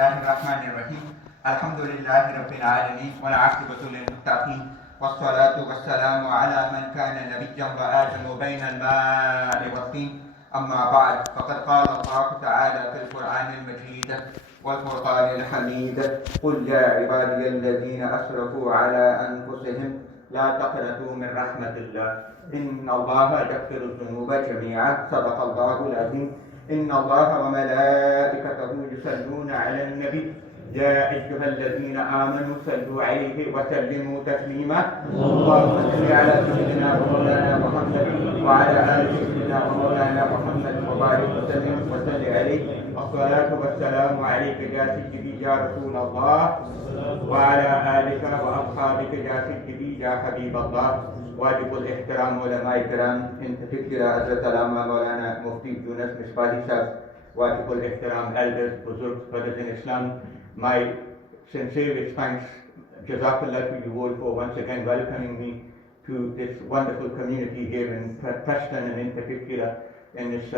الله الرحمن الرحيم الحمد لله رب العالمين والعاقبة للمتقين والصلاة والسلام على من كان نبيا وآدم بين الماء والطين أما بعد فقد قال الله تعالى في القرآن المجيد والفرقان الحميد قل يا عبادي الذين أسرفوا على أنفسهم لا تقنطوا من رحمة الله إن الله يغفر الذنوب جميعا صدق الله العظيم إن الله وملائكته يصلون على النبي يا أيها الذين آمنوا صلوا عليه وسلموا تسليما اللهم صل على سيدنا ومولانا محمد وعلى آل سيدنا ومولانا محمد وبارك وسلم وصل عليه الصلاة والسلام عليك يا سيدي يا رسول الله وعلى آلك وأصحابك يا سيدي يا حبيب الله واجب الاحترام علماء الكرام in particular Ather Hussain مولانا مفتي يونس مصباحی صاحب واجب الاحترام elders, buzurgs, brothers in Islam, my sincerest thanks, Jazakallah to you all for once again welcoming me to this wonderful community here in Preston and in particular in this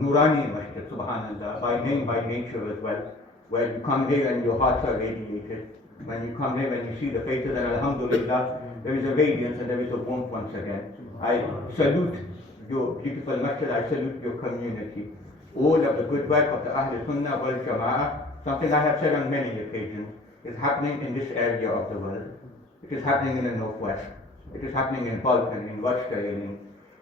Noorani Masjid, subhanallah, by name, by nature as well, where you come here and your hearts are radiated. When you come here and you see the faces, and alhamdulillah, there is a radiance and there is a warmth once again. I salute your beautiful masjid, I salute your community. All of the good work of the Ahl Sunnah wal Jama'ah, something I have said on many occasions, is happening in this area of the world. It is happening in the northwest. It is happening in Balkan, in Worcester,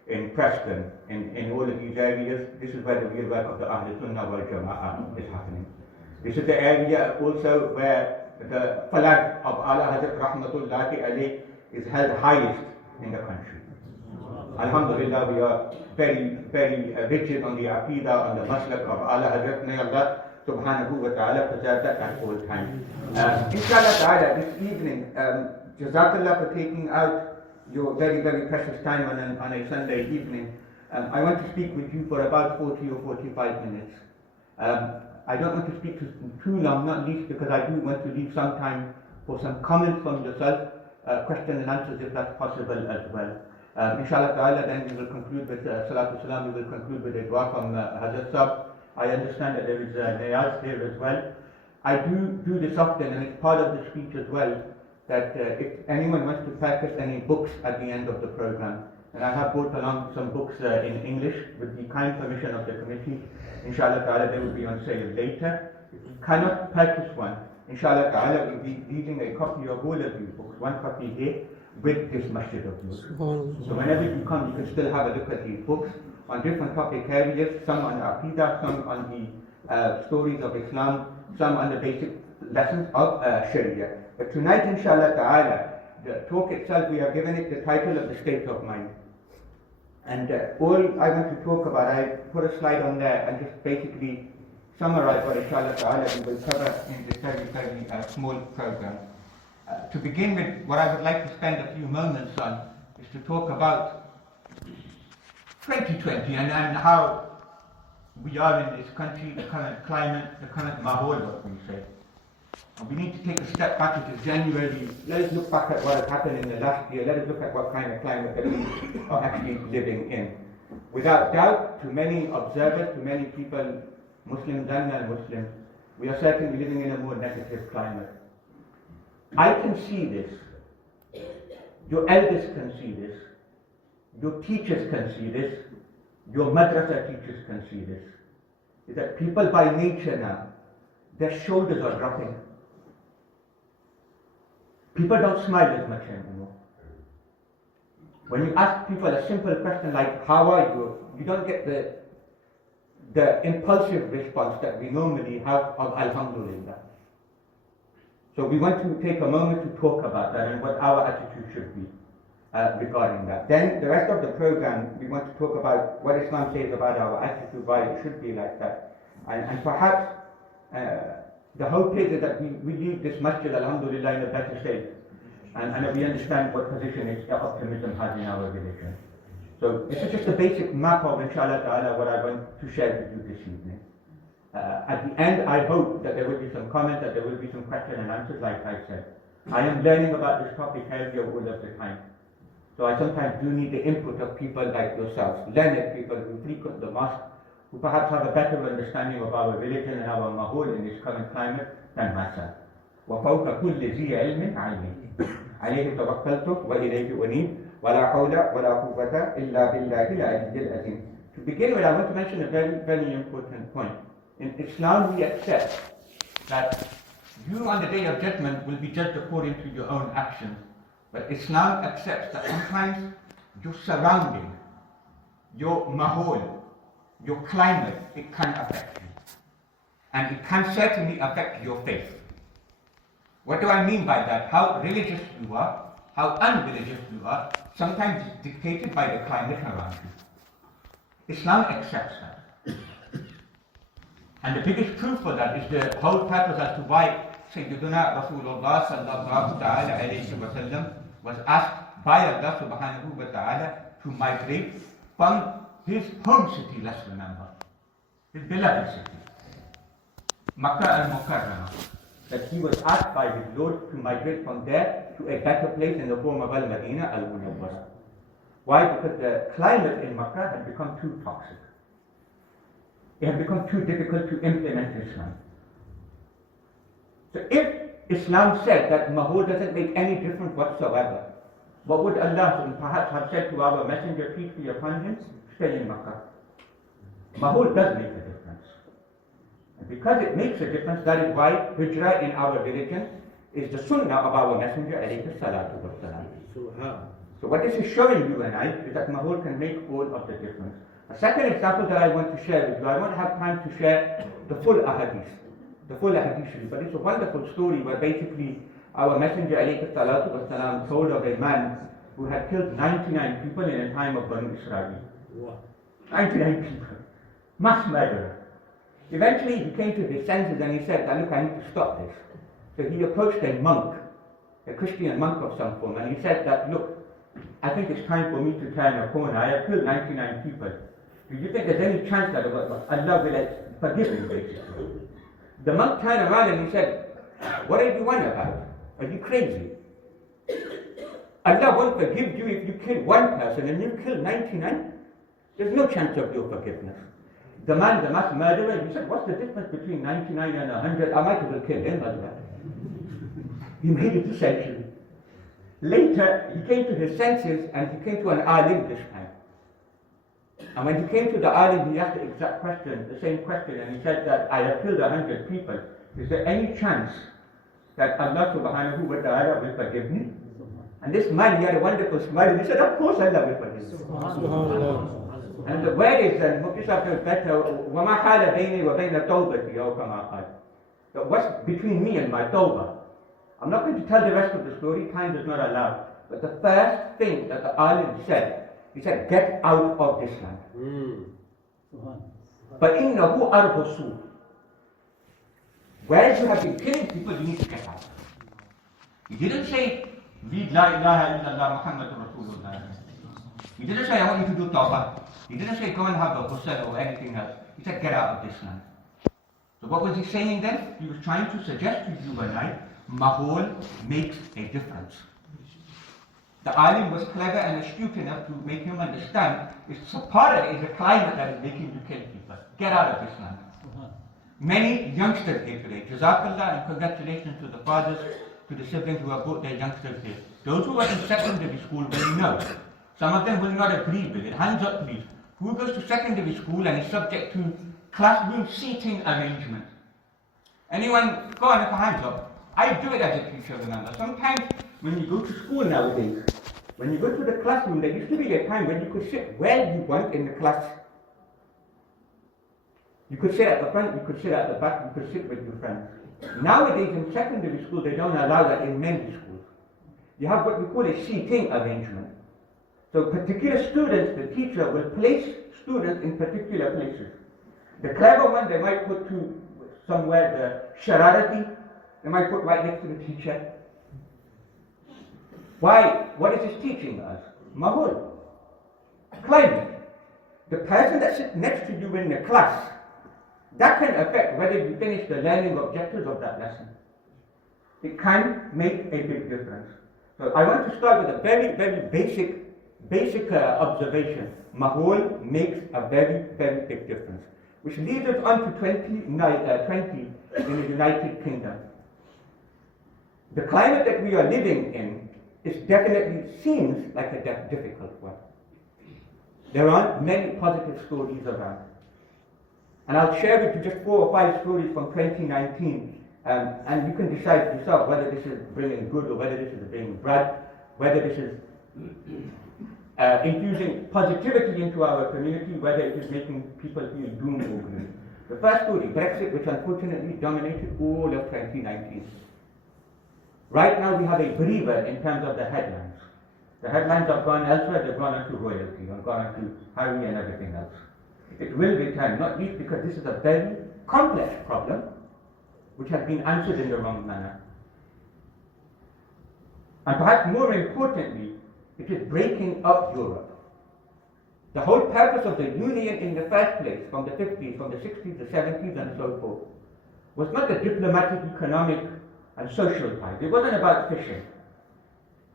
in Preston, in all of these areas. This is where the real work of the Ahl Sunnah wal Jama'ah is happening. This is the area also where the flag of Ala Hazrat Rahmatullahi alayh is held highest in the country. Alhamdulillah, we are very, very rigid on the aqidah, on the maslak of Ala Hazrat. May Allah subhanahu wa ta'ala preserve that at all times. Inshallah ta'ala, this evening, Jazakallah for taking out your very, very precious time on a Sunday evening. I want to speak with you for about 40 or 45 minutes. I don't want to speak too long, not least because I do want to leave some time for some comments from yourself, question and answers if that's possible as well. Inshallah ta'ala, then we will conclude with Salatu Salam, we will conclude with a dua from Hazrat Sahib. I understand that there is Niyaz here as well. I do this often, and it's part of the speech as well, that if anyone wants to purchase any books at the end of the program, and I have brought along some books in English with the kind permission of the committee. Inshallah ta'ala, they will be on sale later. If you cannot purchase one, inshallah ta'ala, we'll be leaving a copy of all of these books, one copy here, with this masjid of yours. So whenever you come, you can still have a look at these books on different topic areas, some on Aqidah, some on the stories of Islam, some on the basic lessons of Sharia. But tonight, inshallah ta'ala, the talk itself, we have given it the title of the state of mind. And all I want to talk about, I put a slide on there and just basically summarize what inshallah ta'ala we will cover in this very, very small program. To begin with, what I would like to spend a few moments on is to talk about 2020 and how we are in this country, the current climate, the current mahol, what we say. And we need to take a step back into January. Let us look back at what has happened in the last year. Let us look at what kind of climate that we are actually living in. Without doubt, to many observers, to many people, Muslims and non-Muslims, we are certainly living in a more negative climate. I can see this. Your elders can see this. Your teachers can see this. Your madrasa teachers can see this. Is that people by nature now, their shoulders are dropping. People don't smile as much anymore. When you ask people a simple question like, how are you? You don't get the impulsive response that we normally have of Alhamdulillah. So we want to take a moment to talk about that and what our attitude should be regarding that. Then the rest of the program, we want to talk about what Islam says about our attitude, why it should be like that. And perhaps the hope is that we leave this masjid, alhamdulillah, in a better state. And that we understand what position optimism has in our religion. So this is just a basic map of, inshallah ta'ala, what I want to share with you this evening. At the end, I hope that there will be some comments, that there will be some questions and answers, like I said. I am learning about this topic area all of the time. So I sometimes do need the input of people like yourselves, learned people who frequent the mosque, who perhaps have a better understanding of our religion and our mahul in this current climate than myself. وَفَوْقَ كُلِّ ذِي عِلْمٍ عَلِيمٍ عَلَيْهِ تَوَكَّلْتُ وَإِلَيْهِ أُنِيبُ وَلَا حَوْلَ وَلَا قُوَّةَ إِلَّا بِاللَّهِ الْعَلِيِّ الْعَظِيمِ. To begin with, I want to mention a very, very important point. In Islam, we accept that you on the Day of Judgment will be judged according to your own actions. But Islam accepts that sometimes your surrounding, your mahol, your climate, it can affect you. And it can certainly affect your faith. What do I mean by that? How religious you are, how unreligious you are, sometimes it's dictated by the climate around you. Islam accepts that. And the biggest proof for that is the whole purpose as to why Sayyiduna Rasulullah sallallahu ta'ala alayhi wa sallam was asked by Allah subhanahu wa ta'ala to migrate from his home city, let's remember, his beloved city, Makkah al-Mukarramah, that he was asked by his Lord to migrate from there to a better place in the form of Al-Madinah al-Munawwara. Why? Because the climate in Makkah had become too toxic. It had become too difficult to implement Islam. So if Islam said that mahul doesn't make any difference whatsoever, what would Allah perhaps have said to our messenger, peace be upon him? Stay in Makkah. Mahul does make a difference. And because it makes a difference, that is why hijrah in our religion is the sunnah of our messenger, alayhi salatu wassalam. So what this is showing you and I is that mahul can make all of the difference. A second example that I want to share with you, I won't have time to share the full ahadith, but it's a wonderful story where basically our messenger alayhi salatu wassalam told of a man who had killed 99 people in the time of Banu Israel. 99 people. Mass murderer. Eventually he came to his senses and he said, look, I need to stop this. So he approached a monk, a Christian monk of some form, and he said that, look, I think it's time for me to turn a corner. I have killed 99 people. Do you think there's any chance that Allah will forgive me, basically? The monk turned around and he said, what are you on about? Are you crazy? Allah won't forgive you if you kill one person and you kill 99? There's no chance of your forgiveness. The man, the mass murderer, he said, what's the difference between 99 and 100? I might as well kill him as well. He made it essentially. Later, he came to his senses and he came to an alim this time. And when he came to the alim, he asked the exact question, the same question, and he said that I have killed 100 people. Is there any chance that Allah subhanahu wa ta'ala will forgive me? And this man, he had a wonderful smile, and he said, of course Allah will forgive me. And the word is, and Mufti Sahib better, وَمَا حَالَ بَيْنِي وَبَيْنَ تَوْبَتِي أَوْ كَمَا قَالَ. So what's between me and my tawbah? I'm not going to tell the rest of the story, time does not allow. But the first thing that the alim said, he said, get out of this land. فَإِنَّهُ أَرْضُ السُّوءِ. Whereas you have been killing people, you need to get out. He didn't say, read La ilaha illallah Muhammadur Rasulullah. He didn't say, I want you to do tawbah. He didn't say, go and have a hussain or anything else. He said, get out of this land. So what was he saying then? He was trying to suggest to you and I, mahol makes a difference. The alim was clever and astute enough to make him understand it's a part of it is a climate that is making you kill people. Get out of this land. Many youngsters here today, Jazakallah, and congratulations to the fathers, to the siblings who have brought their youngsters here. Those who are in secondary school will know. Some of them will not agree with it. Hands up please. Who goes to secondary school and is subject to classroom seating arrangement? Anyone? Go on, hands up. I do it as a teacher, remember. Sometimes when you go to school nowadays, when you go to the classroom, there used to be a time when you could sit where you want in the class. You could sit at the front, you could sit at the back, you could sit with your friends. Nowadays in secondary school, they don't allow that in many schools. You have what we call a seating arrangement. So particular students, the teacher will place students in particular places. The clever one, they might put to somewhere the shararati, they might put right next to the teacher. Why? What is this teaching us? Mahul. Climate. The person that sits next to you in the class, that can affect whether you finish the learning objectives of that lesson. It can make a big difference. So I want to start with a very, very basic observation. Mahul makes a very, very big difference. which leads us on to 20 in the United Kingdom. The climate that we are living in seems like a difficult one. There aren't many positive stories around. And I'll share with you just 4 or 5 stories from 2019, and you can decide yourself whether this is bringing good or whether this is bringing bad, whether this is infusing positivity into our community, whether it is making people feel doom or gloom. The first story, Brexit, which unfortunately dominated all of 2019. Right now we have a breather in terms of the headlines. The headlines have gone elsewhere, they've gone on to royalty, and gone on to Harry and everything else. It will return, not least because this is a very complex problem which has been answered in the wrong manner. And perhaps more importantly, it is breaking up Europe. The whole purpose of the Union in the first place, from the 50s, from the 60s, the 70s, and so forth, was not the diplomatic, economic, and social ties. It wasn't about fishing.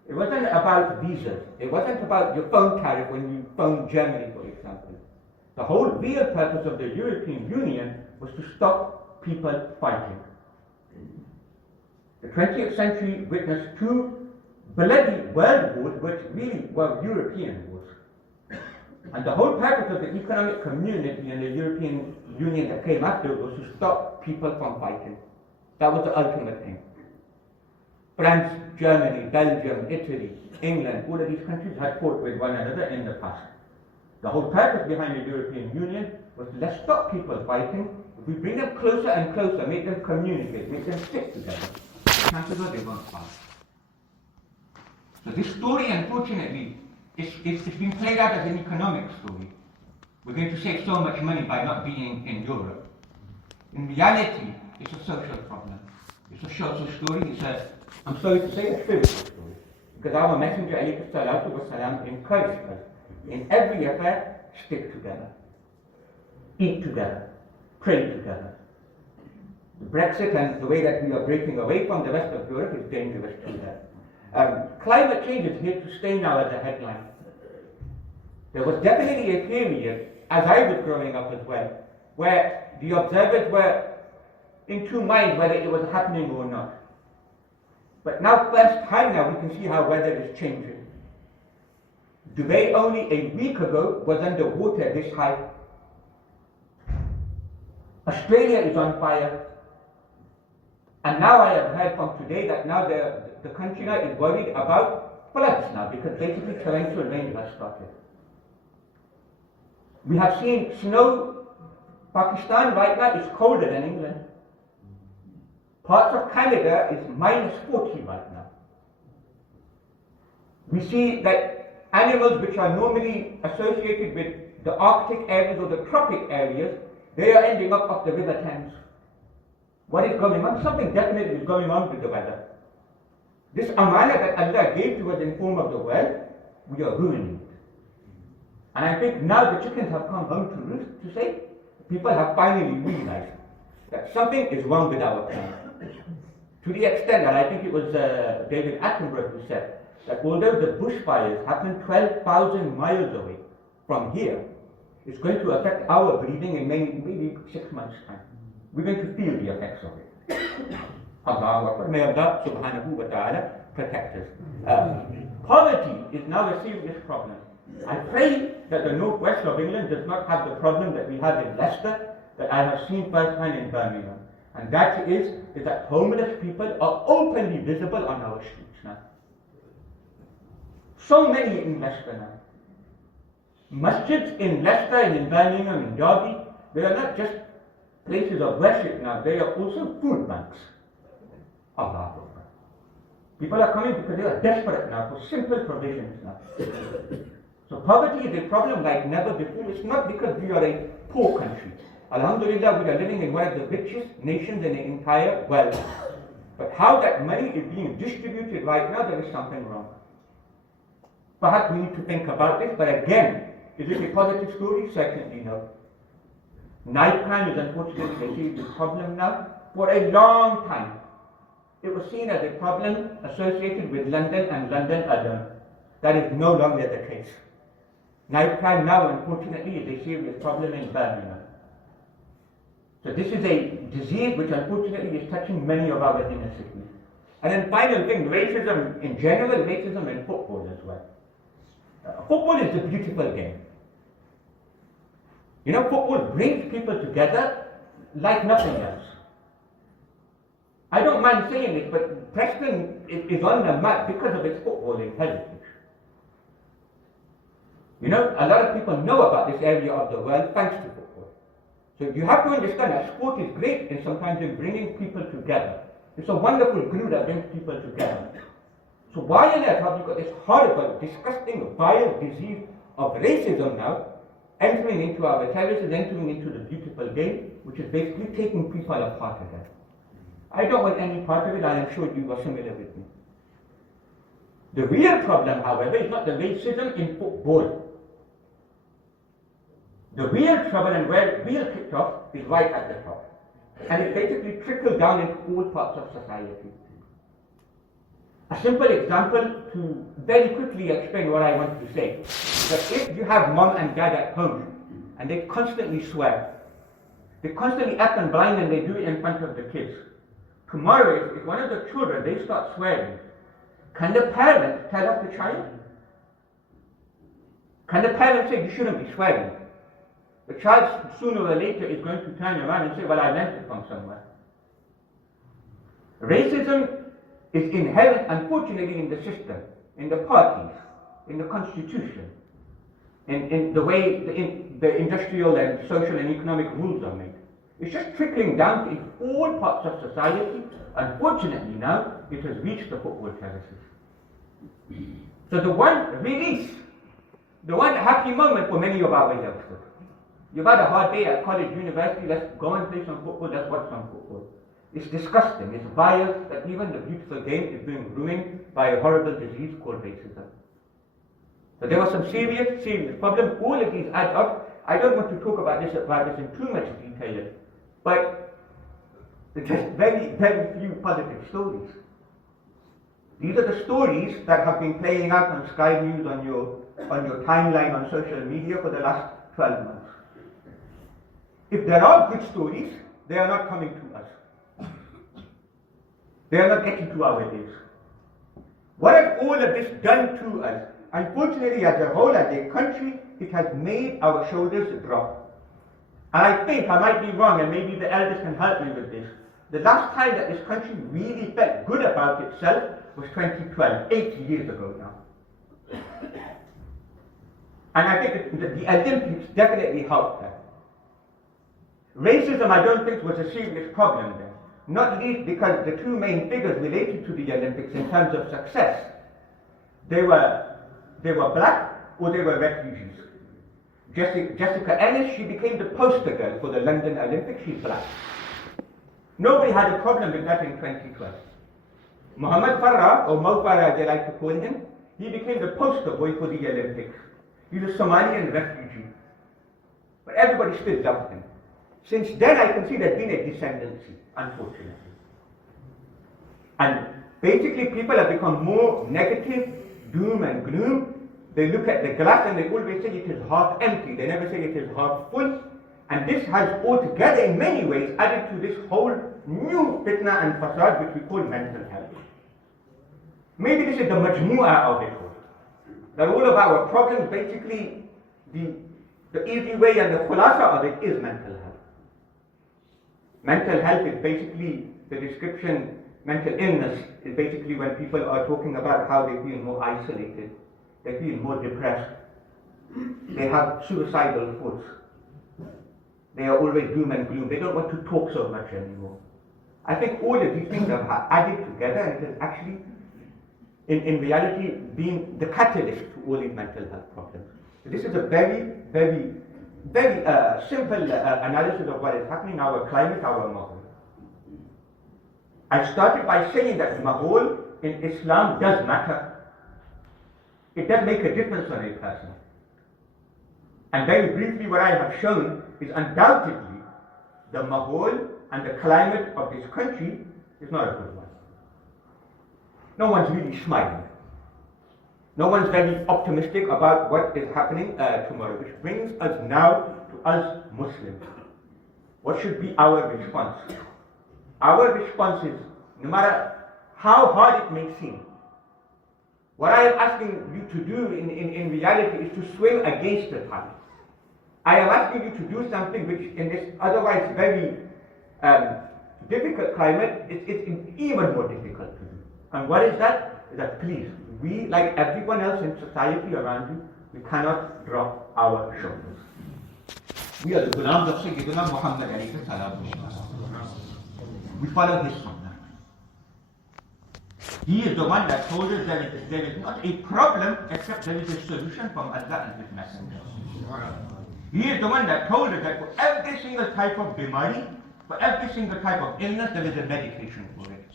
It wasn't about visas. It wasn't about your phone tariff when you phoned Germany, for example. The whole real purpose of the European Union was to stop people fighting. The 20th century witnessed 2 bloody world wars, which really were European wars. And the whole purpose of the economic community and the European Union that came after was to stop people from fighting. That was the ultimate thing. France, Germany, Belgium, Italy, England, all of these countries had fought with one another in the past. The whole purpose behind the European Union was to let's stop people fighting. If we bring them closer and closer, make them communicate, make them stick together, chances are they won't fight. So this story, unfortunately, it's been played out as an economic story. We're going to save so much money by not being in Europe. In reality, it's a social problem. It's a social story. It's I'm sorry to say, a spiritual story. Because our Messenger ﷺ encouraged us, in every affair, stick together. Eat together. Pray together. The Brexit and the way that we are breaking away from the rest of Europe is dangerous to that. Climate change is here to stay now as a headline. There was definitely a period, as I was growing up as well, where the observers were in 2 minds whether it was happening or not. But now, first time now, we can see how weather is changing. Dubai only a week ago was under water this high. Australia is on fire. And now I have heard from today that now the country now is worried about floods now, because basically torrential rain has started. We have seen snow. Pakistan right now is colder than England. Parts of Canada is -40 right now. We see that animals which are normally associated with the Arctic areas or the tropic areas, they are ending up the River Thames. What is going on? Something definitely is going on with the weather. This amana that Allah gave to us in form of the world, we are ruining it. And I think now the chickens have come home to roost to say, people have finally realized that something is wrong with our planet. To the extent that I think it was David Attenborough who said that although the bushfires happen 12,000 miles away from here, it's going to affect our breathing in maybe 6 months' time. We're going to feel the effects of it. Allahu Akbar. May Allah subhanahu wa ta'ala protect us. Poverty is now a serious problem. I pray that the northwest of England does not have the problem that we have in Leicester, that I have seen firsthand in Birmingham. And that is that homeless people are openly visible on our streets now. So many in Leicester now. Masjids in Leicester and in Birmingham and Derby, they are not just places of worship now, they are also food banks. Allah Akbar. People are coming because they are desperate now for simple provisions now. So poverty is a problem like never before. It's not because we are a poor country. Alhamdulillah, we are living in one of the richest nations in the entire world. But how that money is being distributed right now, there is something wrong. Perhaps we need to think about this, but again, is it a positive story? Certainly no. Night crime is unfortunately a serious problem now. For a long time, it was seen as a problem associated with London and London alone. That is no longer the case. Night crime now, unfortunately, is a serious problem in Birmingham. So this is a disease which unfortunately is touching many of our inner cities. And then final thing, racism in general, racism in football as well. Football is a beautiful game. You know, football brings people together like nothing else. I don't mind saying it, but Preston is on the map because of its footballing heritage. You know, a lot of people know about this area of the world thanks to football. So you have to understand that sport is great in sometimes in bringing people together. It's a wonderful glue that brings people together. So why on earth have you got this horrible, disgusting, vile disease of racism now entering into our terraces, entering into the beautiful game, which is basically taking people apart again? I don't want any part of it. I am sure you are similar with me. The real problem, however, is not the racism in football. The real trouble and where it real kicked off is right at the top. And it basically trickled down into all parts of society. A simple example to very quickly explain what I want to say is that if you have mom and dad at home and they constantly swear, they constantly act and blind and they do it in front of the kids, tomorrow if one of the children, they start swearing, can the parent tell off the child? Can the parent say you shouldn't be swearing? The child sooner or later is going to turn around and say, well, I learned it from somewhere. Racism is inherent, unfortunately, in the system, in the parties, in the constitution, in the way the industrial and social and economic rules are made. It's just trickling down to all parts of society. Unfortunately now, it has reached the football terraces. So the one release, the one happy moment for many of our youngsters. You've had a hard day at college, university, let's go and play some football, let's watch some football. It's disgusting, it's vile that even the beautiful game is being ruined by a horrible disease called racism. So there was some serious problem. All of these add up. I don't want to talk about this in too much detail, but it's just very few positive stories. These are the stories that have been playing out on Sky News, on your timeline on social media for the last 12 months. If there are good stories, they are not coming to us. They are not getting to our ears. What has all of this done to us? Unfortunately, as a whole, as a country, it has made our shoulders drop. And I think, I might be wrong, and maybe the elders can help me with this. The last time that this country really felt good about itself was 2012, 8 years ago now. And I think the Olympics definitely helped that. Racism, I don't think, was a serious problem then. Not least because the two main figures related to the Olympics in terms of success, they were black or they were refugees. Jessica Ennis, she became the poster girl for the London Olympics. She's black. Nobody had a problem with that in 2012. Muhammad Farah, or Mo Farah as they like to call him, he became the poster boy for the Olympics. He's a Somalian refugee. But everybody still loved him. Since then, I can see there's been a descendancy, unfortunately. And basically, people have become more negative, doom and gloom. They look at the glass and they always say it is half empty. They never say it is half full. And this has altogether, in many ways, added to this whole new fitna and fasad which we call mental health. Maybe this is the majmu'ah of it all. That all of our problems, basically, the easy way and the khulasa of it is mental health. Mental health is basically the description, mental illness is basically when people are talking about how they feel more isolated, they feel more depressed, they have suicidal thoughts, they are always doom and gloom, they don't want to talk so much anymore. I think all of these things have added together and it has actually, in reality, been the catalyst to all these mental health problems. So this is a very simple analysis of what is happening, our climate, our mahal. I started by saying that mahal in Islam does matter. It does make a difference on a person. And very briefly what I have shown is undoubtedly the mahal and the climate of this country is not a good one. No one's really smiling. No one's very optimistic about what is happening tomorrow, which brings us now to us Muslims. What should be our response? Our response is, no matter how hard it may seem, what I am asking you to do in reality is to swim against the tide. I am asking you to do something which in this otherwise very difficult climate, it's even more difficult to do. And what is that? Is that please, we, like everyone else in society around you, we cannot drop our shoulders. We are the Gulams of Sayyidina Muhammad alayhi salam. We follow his sunnah. He is the one that told us that there is not a problem except there is a solution from Allah and His Messenger. He is the one that told us that for every single type of bimari, for every single type of illness, there is a medication for it.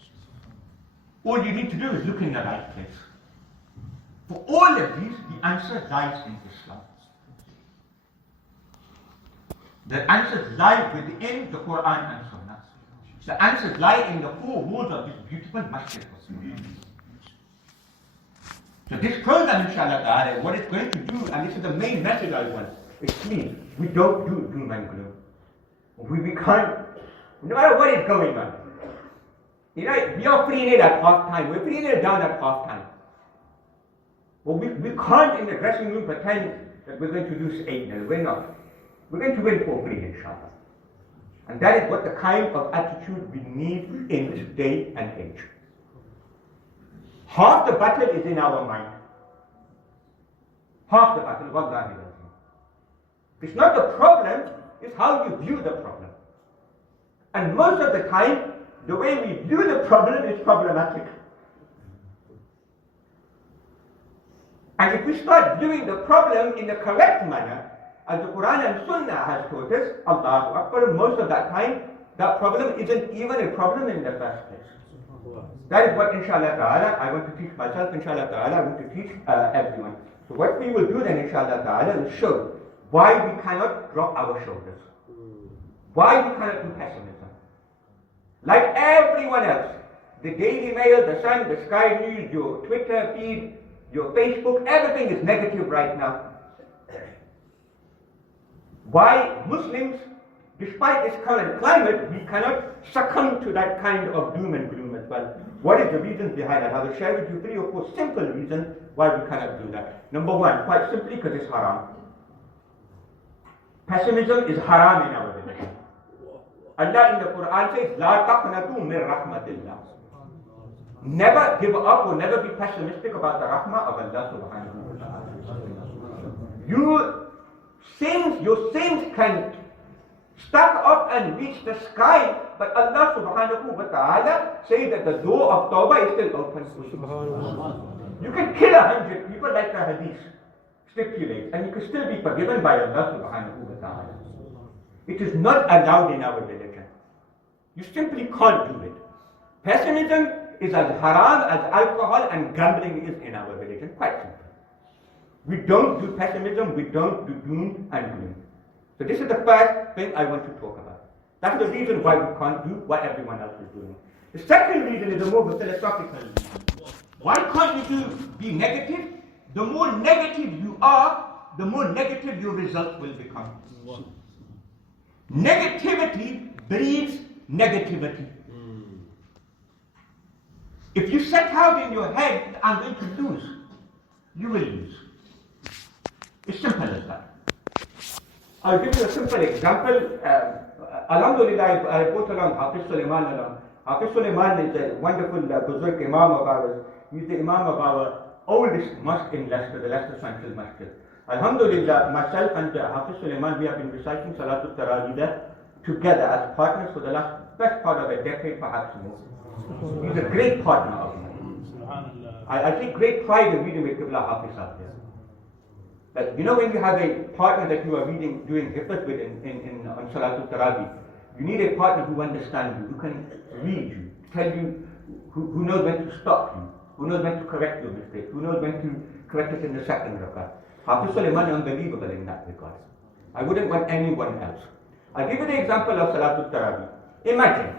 All you need to do is look in the right place. For all of these, the answer lies in Islam. The answers lie within the Quran and Sunnah. The answers lie in the four walls of this beautiful Masjid. So this program, inshallah ta'ala, what it's going to do, and this is the main message I want, is please, we don't do doom and gloom. We can't, no matter what is going on. You know, we are free at half time, we're free down at half time. Well, we can't in the dressing room pretend that we're going to lose 8-0. We're not. We're going to win 4-3, inshallah. And that is what the kind of attitude we need in this day and age. Half the battle is in our mind. Half the battle, wallahi. It's not the problem, it's how you view the problem. And most of the time, the way we view the problem is problematic. And if we start viewing the problem in the correct manner, as the Quran and Sunnah has taught us, Allahu Akbar, most of that time, that problem isn't even a problem in the first place. That is what, inshallah ta'ala, I want to teach myself, inshallah ta'ala, I want to teach everyone. So what we will do then, inshallah ta'ala, is show why we cannot drop our shoulders. Why we cannot do pessimism. Like everyone else, the Daily Mail, the Sun, the Sky News, your Twitter feed, your Facebook, everything is negative right now. Why Muslims, despite this current climate, we cannot succumb to that kind of doom and gloom as well. What is the reason behind that? I will share with you 3 or 4 simple reasons why we cannot do that. Number 1, quite simply because it's haram. Pessimism is haram in our religion. Allah in the Quran says, "La taqnatu min rahmatillah." Never give up or never be pessimistic about the rahmah of Allah subhanahu wa ta'ala. Your sins can stack up and reach the sky, but Allah subhanahu wa ta'ala says that the door of tawbah is still open. You can kill 100 people like the hadith stipulates, and you can still be forgiven by Allah subhanahu wa ta'ala. It is not allowed in our religion. You simply can't do it. Pessimism is as haram as alcohol and gambling is in our religion. Quite simple. We don't do pessimism, we don't do doom and gloom. So this is the first thing I want to talk about. That's the reason why we can't do what everyone else is doing. The second reason is a more philosophical reason. Why can't you be negative? The more negative you are, the more negative your results will become. Negativity breeds negativity. If you set out in your head, I'm going to lose, you will lose. It's simple as that. I'll give you a simple example. Alhamdulillah, I brought along Hafiz Sulaiman along. Hafiz Sulaiman is a wonderful Buzurg Imam of ours. He's the Imam of our oldest mosque in Leicester, the Leicester Central Masjid. Alhamdulillah, myself and Hafiz Sulaiman, we have been reciting Salatul Tarawih there together as partners for the best part of a decade, perhaps more. He's a great partner of mine. I take great pride in reading with Qibla Hafiz out there. But you know, when you have a partner that you are doing hifz with on Salatul Tarawih, you need a partner who understands you, who can read you, tell you, who knows when to stop you, who knows when to correct your mistake, who knows when to correct it in the second rakah. Hafiz Sulaiman is unbelievable in that regard. I wouldn't want anyone else. I'll give you the example of Salatul Tarawih. Imagine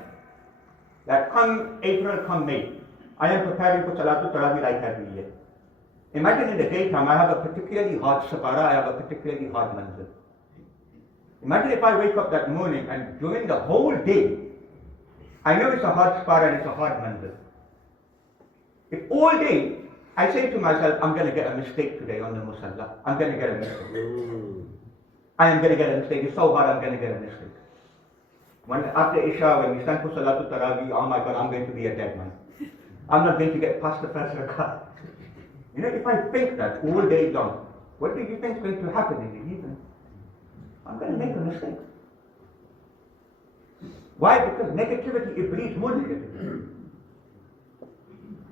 that come April, come May, I am preparing for Salatul Tarawih like every year. Imagine in the daytime I have a particularly hard sabara, I have a particularly hard manzil. Imagine if I wake up that morning and during the whole day, I know it's a hard spot and it's a hard manzil. If all day I say to myself, I'm going to get a mistake today on the musalla. I'm going to get a mistake. I am going to get a mistake. It's so hard, I'm going to get a mistake. When after Isha, when we stand for Salatul Tarawih, oh my God, I'm going to be a dead man. I'm not going to get past the first rakah. You know, if I think that all day long, what do you think is going to happen in the evening? I'm going to make a mistake. Why? Because negativity, it breeds more negativity.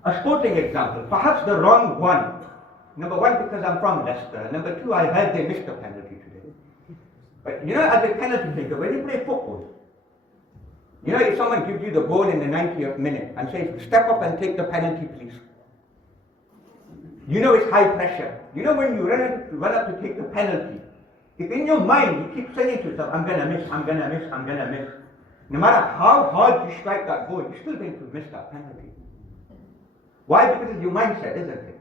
A sporting example, perhaps the wrong one. Number one, because I'm from Leicester. Number two, I heard they missed a penalty today. But you know, as a penalty taker, when you play football, you know, if someone gives you the ball in the 90th minute and says, step up and take the penalty, please. You know it's high pressure. You know when you run up to take the penalty, if in your mind you keep saying to yourself, I'm going to miss, I'm going to miss, I'm going to miss. No matter how hard you strike that ball, you're still going to miss that penalty. Why? Because it's your mindset, isn't it?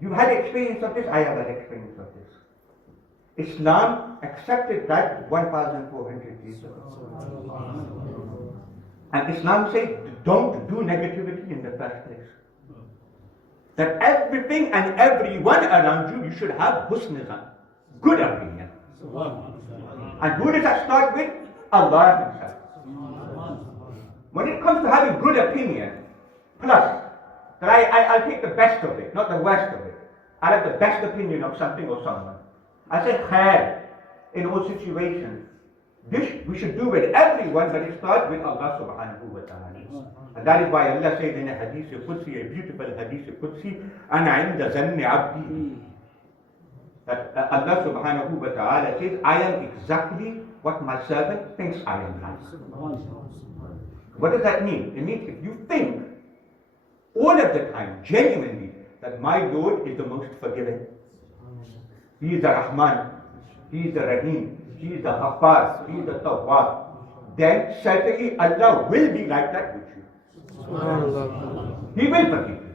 You've had experience of this, I have had experience of this. Islam accepted that 1,400 years ago. And Islam says, don't do negativity in the first place. That everything and everyone around you, you should have husnizan, good opinion. And who does that start with? Allah Himself. When it comes to having good opinion, plus, that I'll take the best of it, not the worst of it. I'll have the best opinion of something or someone. I say khair in all situations. This we should do with everyone, but it starts with Allah subhanahu wa ta'ala. And that is why Allah says in a hadith Qudsi, a beautiful hadith Qudsi, Ana inda zanni abdi. That Allah subhanahu wa ta'ala says, I am exactly what my servant thinks I am like. What does that mean? It means if you think all of the time, genuinely, that my Lord is the most forgiving. He is the Rahman, He is the Rahim, He is the Hafiz, He is the Tawwab. Then certainly Allah will be like that with you. He will forgive you.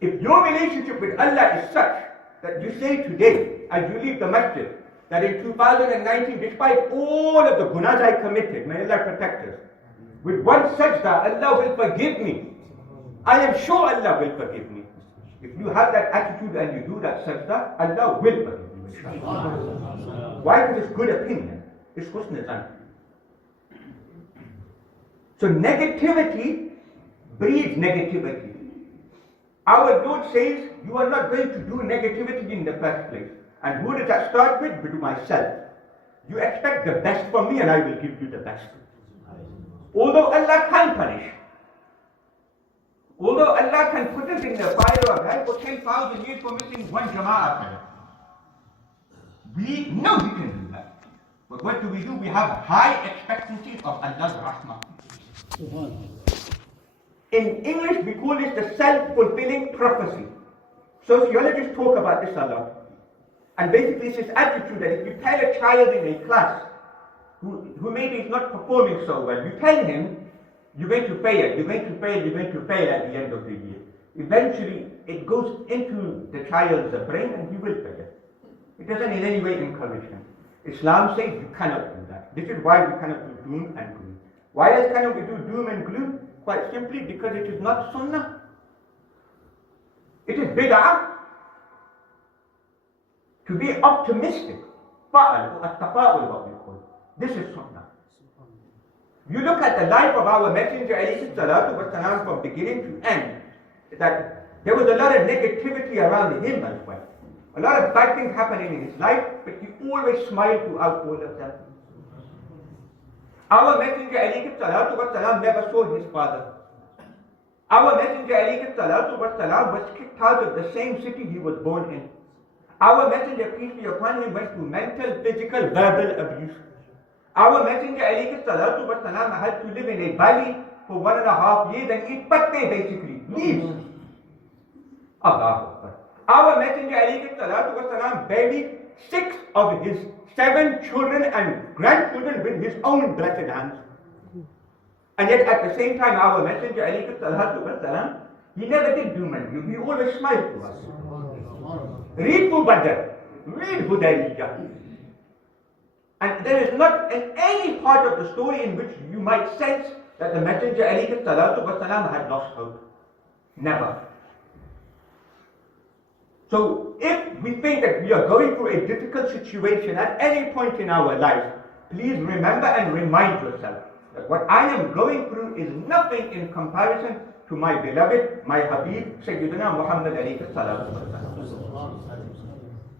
If your relationship with Allah is such that you say today, as you leave the masjid, that in 2019, despite all of the gunas I committed, may Allah protect us, with one sajda, Allah will forgive me. I am sure Allah will forgive me. If you have that attitude and you do that sajda, Allah will forgive you, inshallah. Why? Because it's good opinion. It's husnizan. So negativity breeds negativity. Our Lord says, you are not going to do negativity in the first place. And who does that start with? With myself. You expect the best from me and I will give you the best. Although Allah can punish, although Allah can put us in the fire of hell for 10,000 years for missing one jama'ah prayer, we know He can do that. But what do? We have high expectancies of Allah's rahmah. In English, we call this the self-fulfilling prophecy. Sociologists talk about this a lot. And basically, it's this attitude that if you tell a child in a class who maybe is not performing so well, you tell him, you're going to fail, you're going to fail, you're going to fail at the end of the year. Eventually, it goes into the child's brain and he will fail. It doesn't in any way encourage him. Islam says you cannot do that. This is why we cannot do doom and gloom. Why else cannot we do doom and gloom? Quite simply because it is not sunnah. It is bid'ah. To be optimistic, fa'al, at-tafa'ul, what we call it. This is sunnah. You look at the life of our Messenger alayhi salatu wasalam from beginning to end, that there was a lot of negativity around him as well. A lot of bad things happening in his life, but he always smiled throughout all of them. Our Messenger alayhi salatu wasalam never saw his father. Our Messenger alayhi salatu wasalam was kicked out of the same city he was born in. Our Messenger, peace be upon him, went through mental, physical, verbal abuse. Our Messenger alayhi salatu wasalam had to live in a valley for 1.5 years and eat patte basically, leaves. Allahu Akbar. Our Messenger alayhi salatu wasalam buried 6 of his 7 children and grandchildren with his own blessed hands. And yet at the same time, our Messenger alayhi salatu wasalam, he never did doom and gloom, he always smiled to us. Read through Badr, read Hudaybiyah. And there is not in any part of the story in which you might sense that the Messenger alayhi salatu wasalam had lost hope. Never. So if we think that we are going through a difficult situation at any point in our life, please remember and remind yourself that what I am going through is nothing in comparison to my beloved, my Habib, Sayyidina Muhammad alayhi salatu wasalam.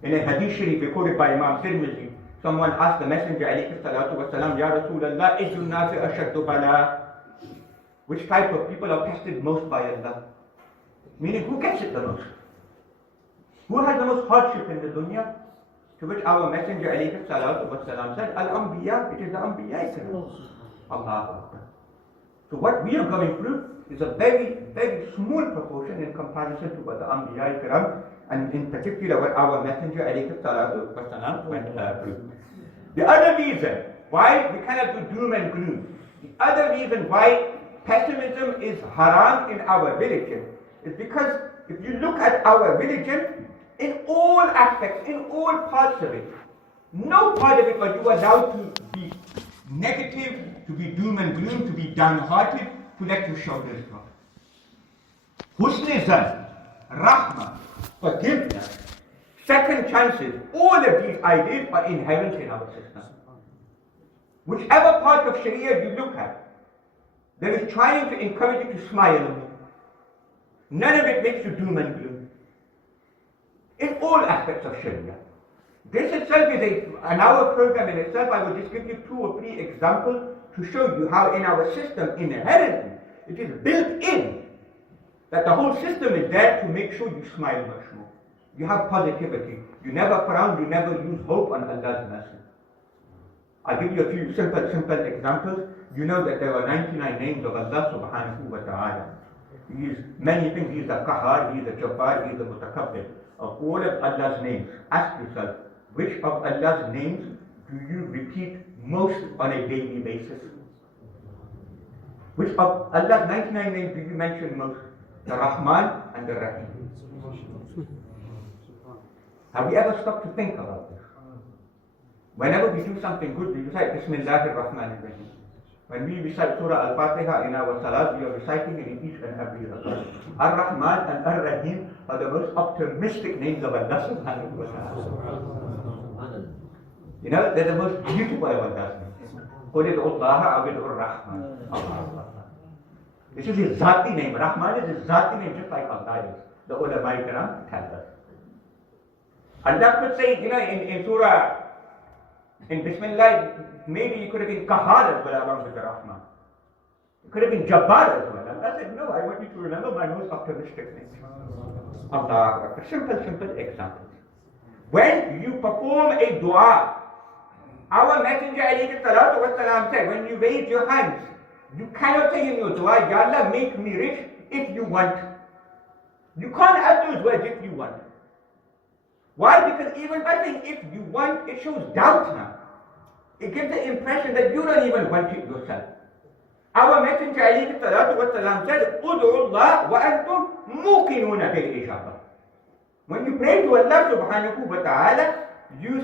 In a hadith sharif recorded by Imam Tirmidhi, someone asked the Messenger alayhi salatu wasalam, Ya Rasulallah, Ijun nasi ashaddu bala. Which type of people are tested most by Allah? Meaning, who gets it the most? Who has the most hardship in the dunya? To which our Messenger alayhi salatu wasalam said, Al-Anbiya, it is the Anbiya. Allahu Akbar. So what we are going through is a very, very small proportion in comparison to what the Anbiya Ikram, and in particular what our Messenger alayhi salatu wasalam went through. The other reason why we cannot do doom and gloom, the other reason why pessimism is haram in our religion is because if you look at our religion, in all aspects, in all parts of it, no part of it are you allowed to be negative, to be doom and gloom, to be downhearted, to let your shoulders drop. Husn rahmah, forgiveness, second chances, all of these ideas are inherent in our system. Whichever part of Sharia you look at, there is trying to encourage you to smile. None of it makes you doom and gloom. In all aspects of Sharia. This itself is an hour program in itself. I will just give you 2 or 3 examples to show you how in our system, inherently, it is built in that the whole system is there to make sure you smile much more. You have positivity. You never frown, you never lose hope on Allah's mercy. I'll give you a few simple examples. You know that there are 99 names of Allah subhanahu wa ta'ala. He is many things. He is the Qahar, He is the Jabbar, He is the Mutakabbir. Of all of Allah's names, ask yourself, which of Allah's names do you repeat most on a daily basis? Which of Allah's 99 names do you mention most? The Rahman and the Rahim. Have we ever stopped to think about this? Whenever we do something good, we recite Bismillahir Rahmanir Rahim. When we recite Surah Al-Fatiha in our salat, we are reciting it in each and every salat. Ar-Rahman and Ar-Rahim are the most optimistic names of Allah subhanahu wa ta'ala. You know, they're the most beautiful of Allah's names. Qul id'ullaha aw id'ur Rahman. This is his Zati name. Rahman is his Zati name, just like Allah is. The ulama Ikram tell us. Allah could say, you know, in Surah, in Bismillah, maybe you could have been Qahar as well along with the Rahman. You could have been Jabbar as well. Allah said, no, I want you to remember my most optimistic name. Allah, a simple example. When you perform a dua, our Messenger alayhi salatu wasalam said, when you raise your hands, you cannot say in your dua, Ya Allah, make me rich if you want. You can't add those words if you want. Why? Because even by saying if you want, it shows doubt now. It gives the impression that you don't even want it yourself. Our Messenger alayhi salatu wasalam said, Ud'u Allah wa antum muqinuna bil ijaba. When you pray to Allah subhanahu wa ta'ala, you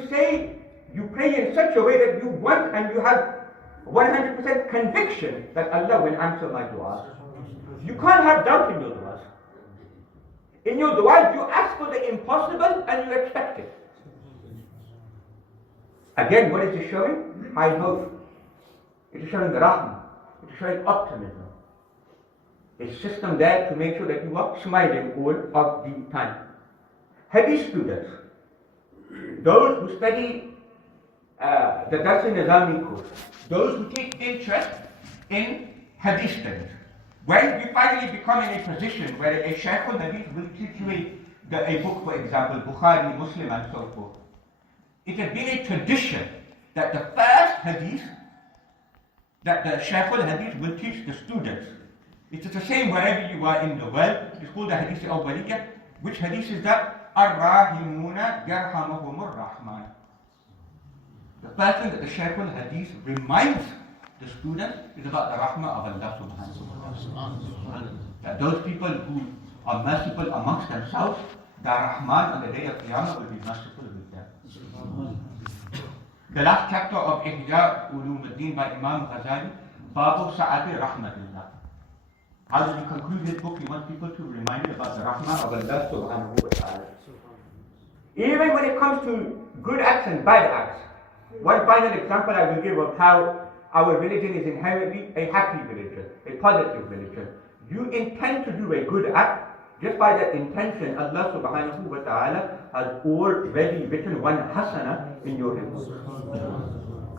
pray in such a way that you want and you have 100% conviction that Allah will answer my du'as. You can't have doubt in your du'as. In your du'as, you ask for the impossible and you expect it. Again, what is it showing? High hope. It is showing rahmah. It is showing optimism. A system there to make sure that you are smiling all of the time. Hadith students, those who study the Dars-e-Nizami course, those who take interest in hadith studies, when you finally become in a position where a Shaykh al-Hadith will teach you a book, for example, Bukhari, Muslim and so forth, it has been a tradition that the first hadith that the Shaykh al-Hadith will teach the students, it is the same wherever you are in the world, it's called the Hadith al-Awwaliyya. Which hadith is that? Ar-Rahimuna yarhamuhumur Rahman. The first thing that the Shaykh al-Hadith reminds the student is about the rahmah of Allah subhanahu wa ta'ala. That those people who are merciful amongst themselves, the Rahman on the day of Qiyamah will be merciful with them. The last chapter of Ihya Ulum al-Din by Imam Ghazali, Babu Sa'ati Rahmatullah. How does he conclude his book? He wants people to be reminded about the Rahmah of Allah subhanahu wa ta'ala. Even when it comes to good acts and bad acts, one final example I will give of how our religion is inherently a happy religion, a positive religion. You intend to do a good act, just by that intention, Allah subhanahu wa ta'ala has already written one hasana in your head.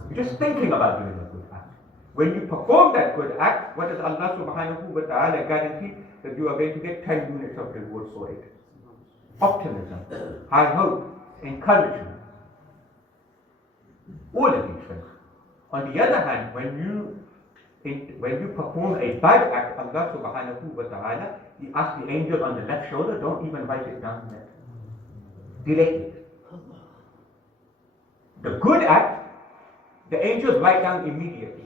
You're just thinking about doing a good act. When you perform that good act, what does Allah subhanahu wa ta'ala guarantee? That you are going to get 10 units of reward for it. Optimism, high hope, encouragement. All of these things. On the other hand, when you perform a bad act, Allah subhanahu wa ta'ala, He asks the angel on the left shoulder, don't even write it down yet. Delay it. The good act, the angels write down immediately.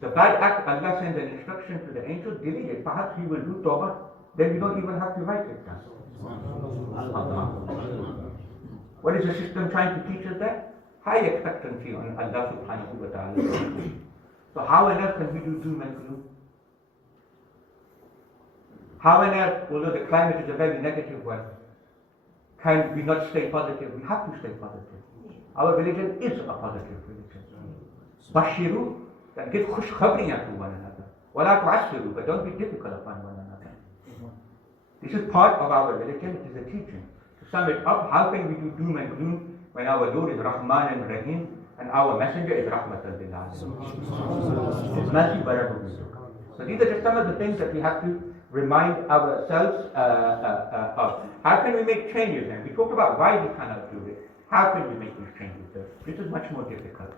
The bad act, Allah sends an instruction to the angel, delete it. Perhaps he will do tawbah, then you don't even have to write it down. What is the system trying to teach us there? High expectancy on Allah subhanahu wa ta'ala. So how on earth can we do doom and gloom? How on earth, although the climate is a very negative one, can we not stay positive? We have to stay positive. Our religion is a positive religion. Bashiru, that give khush khabriyan to one another. Wala tu'assiru, but don't be difficult upon one another. This is part of our religion, it is a teaching. To sum it up, how can we do doom and gloom when our Lord is Rahman and Rahim and our Messenger is Rahmatan lil Alamin? It's mercy wherever we look. So these are just some of the things that we have to remind ourselves of. How can we make changes then? We talked about why we cannot do it. How can we make these changes then? This is much more difficult.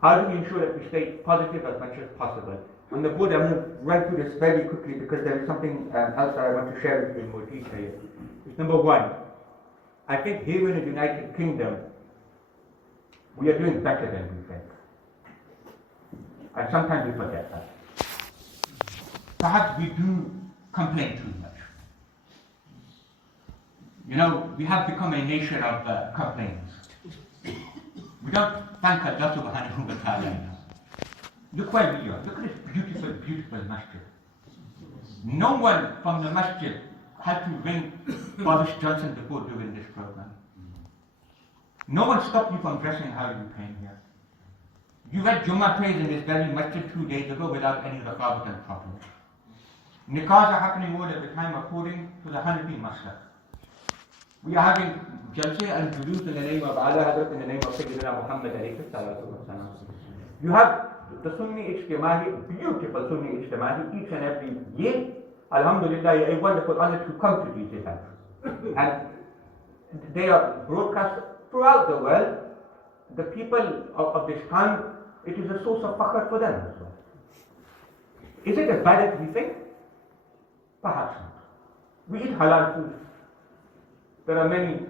How do we ensure that we stay positive as much as possible? On the board, I'm going to run through this very quickly because there is something else I want to share with you in more detail. Number one, I think here in the United Kingdom, we are doing better than we think. And sometimes we forget that. Perhaps we do complain too much. You know, we have become a nation of complaints. We don't thank Allah subhanahu wa ta'ala enough. Look where we are. Look at this beautiful, beautiful masjid. No one from the masjid had to ring Boris Johnson before doing this program. No one stopped you from dressing how you came here. You had Jummah prayers in this very masjid 2 days ago without any raqabat and problems. Nikahs are happening all of the time according to the Hanafi Masjid. We are having Jalsa and Julus in the name of Allah Hazrat, in the name of Sayyidina Muhammad alayhi salatu wasalam. You have the Sunni Ijtimahi, beautiful Sunni Ijtimahi, each and every year. Alhamdulillah, a wonderful honor to come to these events. And they are broadcast throughout the world. The people of this time, it is a source of fakhr for them as well. Is it as bad as we think? Perhaps not. We eat halal food. There are many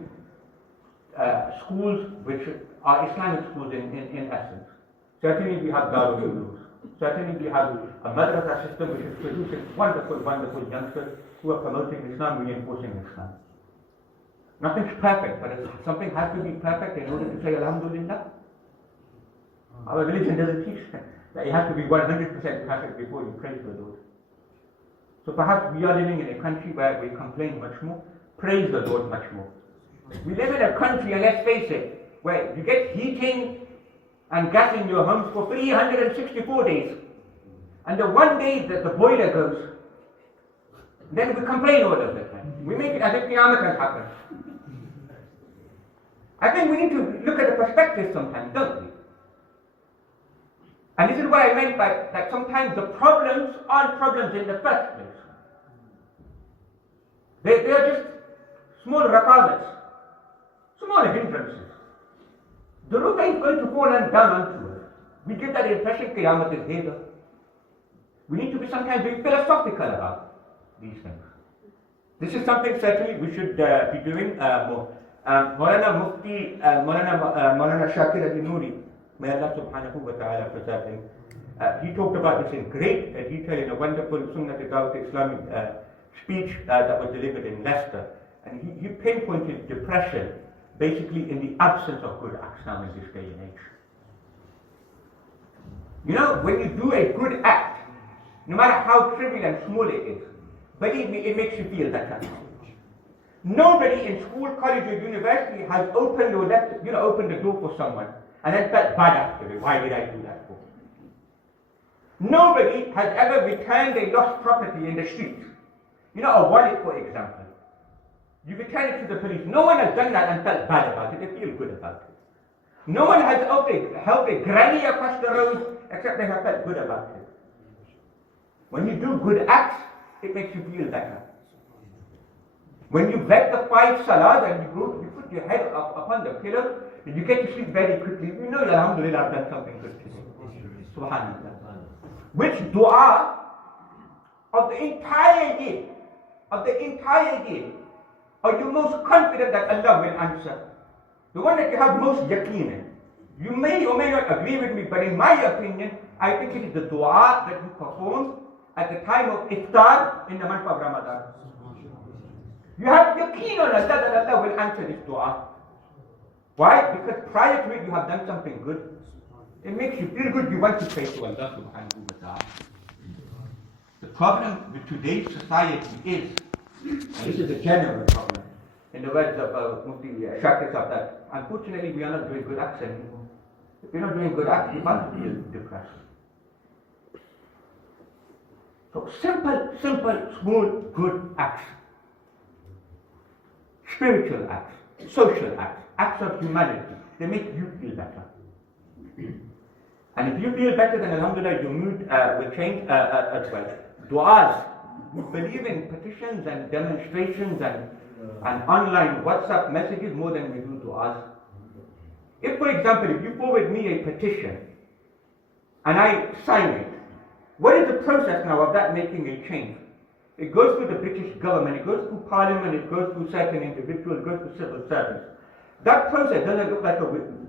schools which are Islamic schools in essence. Certainly we have Darul Ulum. Certainly we have a madrasa system which is producing wonderful, wonderful youngsters who are promoting Islam, reinforcing Islam. Nothing's perfect, but something has to be perfect in order to say Alhamdulillah. Our religion doesn't teach that you have to be 100% perfect before you praise the Lord. So perhaps we are living in a country where we complain much more, praise the Lord much more. We live in a country, and let's face it, where you get heating and gas in your homes for 364 days. And the one day that the boiler goes, then we complain all of the time. We make it as if Qiyamah has happened. I think we need to look at the perspective sometimes, don't we? And this is what I meant by that sometimes the problems aren't problems in the first place. They are just small raqabats, small hindrances. The roof ain't going to fall down onto us. We get that impression Qiyamah is here. We need to be sometimes very philosophical about these things. This is something certainly we should be doing more. Maulana Mufti, Maulana Shakir Ali Noori, may Allah subhanahu wa ta'ala preserve him. He talked about this in great detail in a wonderful Sunnah Dawat Islamic speech that was delivered in Leicester. And he pinpointed depression basically in the absence of good acts now in this day and age. You know, when you do a good act, no matter how trivial and small it is, believe me, it makes you feel better. Nobody in school, college, or university has opened or opened the door for someone and then felt bad after it. Why did I do that for? Nobody has ever returned a lost property in the street. You know, a wallet, for example. You return it to the police. No one has done that and felt bad about it. They feel good about it. No one has helped a granny across the road except they have felt good about it. When you do good acts, it makes you feel better. When you vet the 5 salahs and you put your head up upon the pillow, and you get to sleep very quickly, you know, alhamdulillah, I've done something good today. Subhanallah. Which dua of the entire year, are you most confident that Allah will answer? The one that you have most yaqeen in. You may or may not agree with me, but in my opinion, I think it is the dua that you perform at the time of iftar in the month of Ramadan. You have yaqeen on Allah that Allah will answer this dua. Why? Because prior to it you have done something good. It makes you feel good. You want to pray to Allah subhanahu wa ta'ala. The problem with today's society is, and this is a general problem, in the words of Mufti Shakir Sahib, that unfortunately we are not doing good acts anymore. If you're not doing good acts, you must feel depressed. So simple, small, good acts. Spiritual acts, social acts, acts of humanity, they make you feel better. And if you feel better, then alhamdulillah your mood will change as well. Du'as, we believe in petitions and demonstrations and online WhatsApp messages more than we do du'as. If, for example, if you forward me a petition and I sign it, what is the process now of that making a change? It goes through the British government, it goes through Parliament, it goes through certain individuals, it goes through civil servants. That process doesn't look like a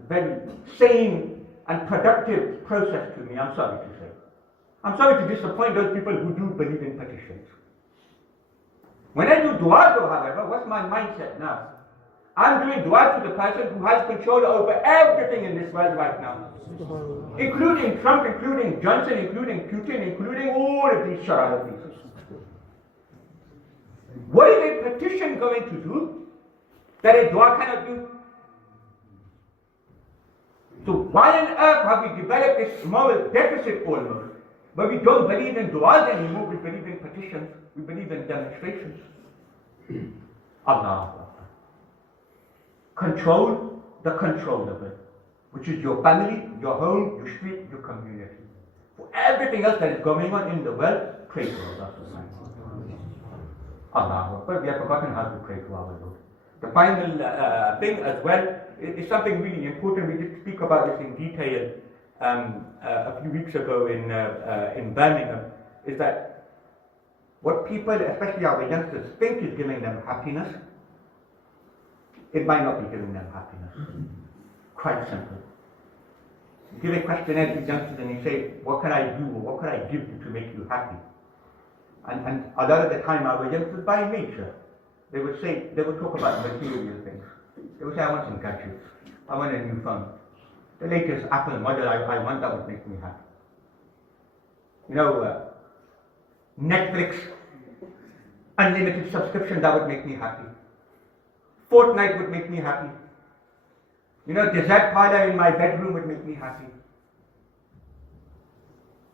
very sane and productive process to me, I'm sorry to say. I'm sorry to disappoint those people who do believe in petitions. When I do dua though, however, what's my mindset now? I'm doing dua to the person who has control over everything in this world right now. Including Trump, including Johnson, including Putin, including all of these charlatans. What is a petition going to do that a dua cannot do? So why on earth have we developed this moral deficit almost, where we don't believe in du'as anymore, we believe in petitions, we believe in demonstrations? Allah Akbar. Control the controllable, which is your family, your home, your street, your community. For everything else that is going on in the world, pray to Allah. Allah Akbar. We have forgotten how to pray to our Lord. The final thing as well is something really important. We did speak about this in detail a few weeks ago in Birmingham, is that what people, especially our youngsters, think is giving them happiness, it might not be giving them happiness. Quite simple. You give a questionnaire to youngsters and you say, what can I do or what can I give you to make you happy? And a lot of the time our youngsters, by nature, they would talk about material things. They would say, I want some gadgets. I want a new phone. The latest Apple model I want, that would make me happy. You know, Netflix, unlimited subscription, that would make me happy. Fortnite would make me happy. You know, dessert parlor in my bedroom would make me happy.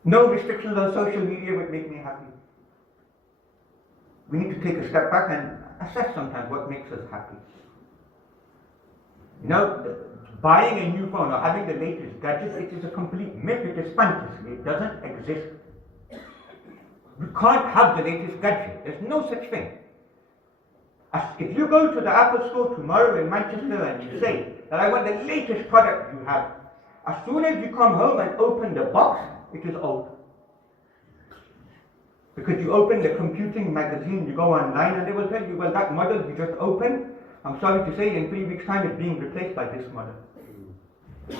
No restrictions on social media would make me happy. We need to take a step back and assess sometimes what makes us happy. You know, buying a new phone or having the latest gadget, it is a complete myth, it is fantasy, it doesn't exist. You can't have the latest gadget, there's no such thing. If you go to the Apple store tomorrow in Manchester and you say that I want the latest product you have, as soon as you come home and open the box, it is old. Because you open the computing magazine, you go online and they will tell you, well, that model you just opened, I'm sorry to say, in 3 weeks' time it's being replaced by this model.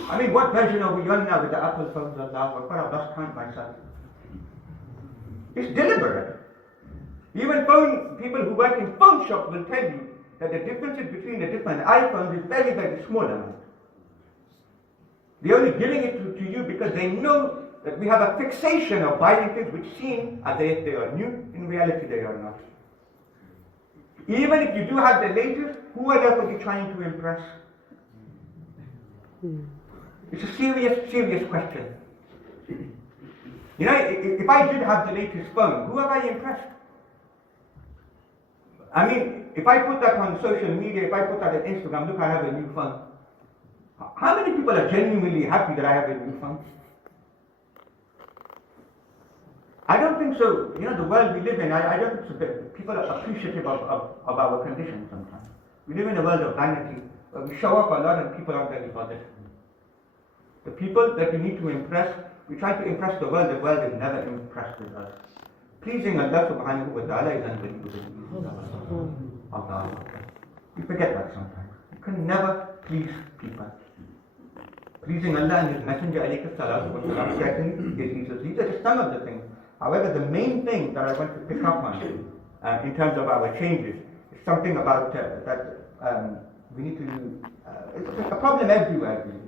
I mean, what version are we on now with the Apple phones? Allah, I've lost count myself. It's deliberate. Even people who work in phone shops will tell you that the differences between the different iPhones is very, very small amount. They're only giving it to you because they know that we have a fixation of buying things which seem as if they are new. In reality, they are not. Even if you do have the latest, who on earth are you trying to impress? It's a serious, serious question. You know, if I did have the latest phone, who have I impressed? I mean, if I put that on social media, if I put that on Instagram, look, I have a new phone. How many people are genuinely happy that I have a new phone? I don't think so. You know, the world we live in, I don't think so that people are appreciative of our condition sometimes. We live in a world of vanity. We show off a lot and people aren't very bothered. The people that we need to impress, we try to impress the world is never impressed with us. Pleasing Allah subhanahu wa ta'ala is unbelievable. Allah. We forget that sometimes. You can never please people. Pleasing Allah and His Messenger alayhi salatu wa salam certainly is easy. These are just some of the things. However, the main thing that I want to pick up on in terms of our changes is something about that we need to do. It's a problem everywhere, really.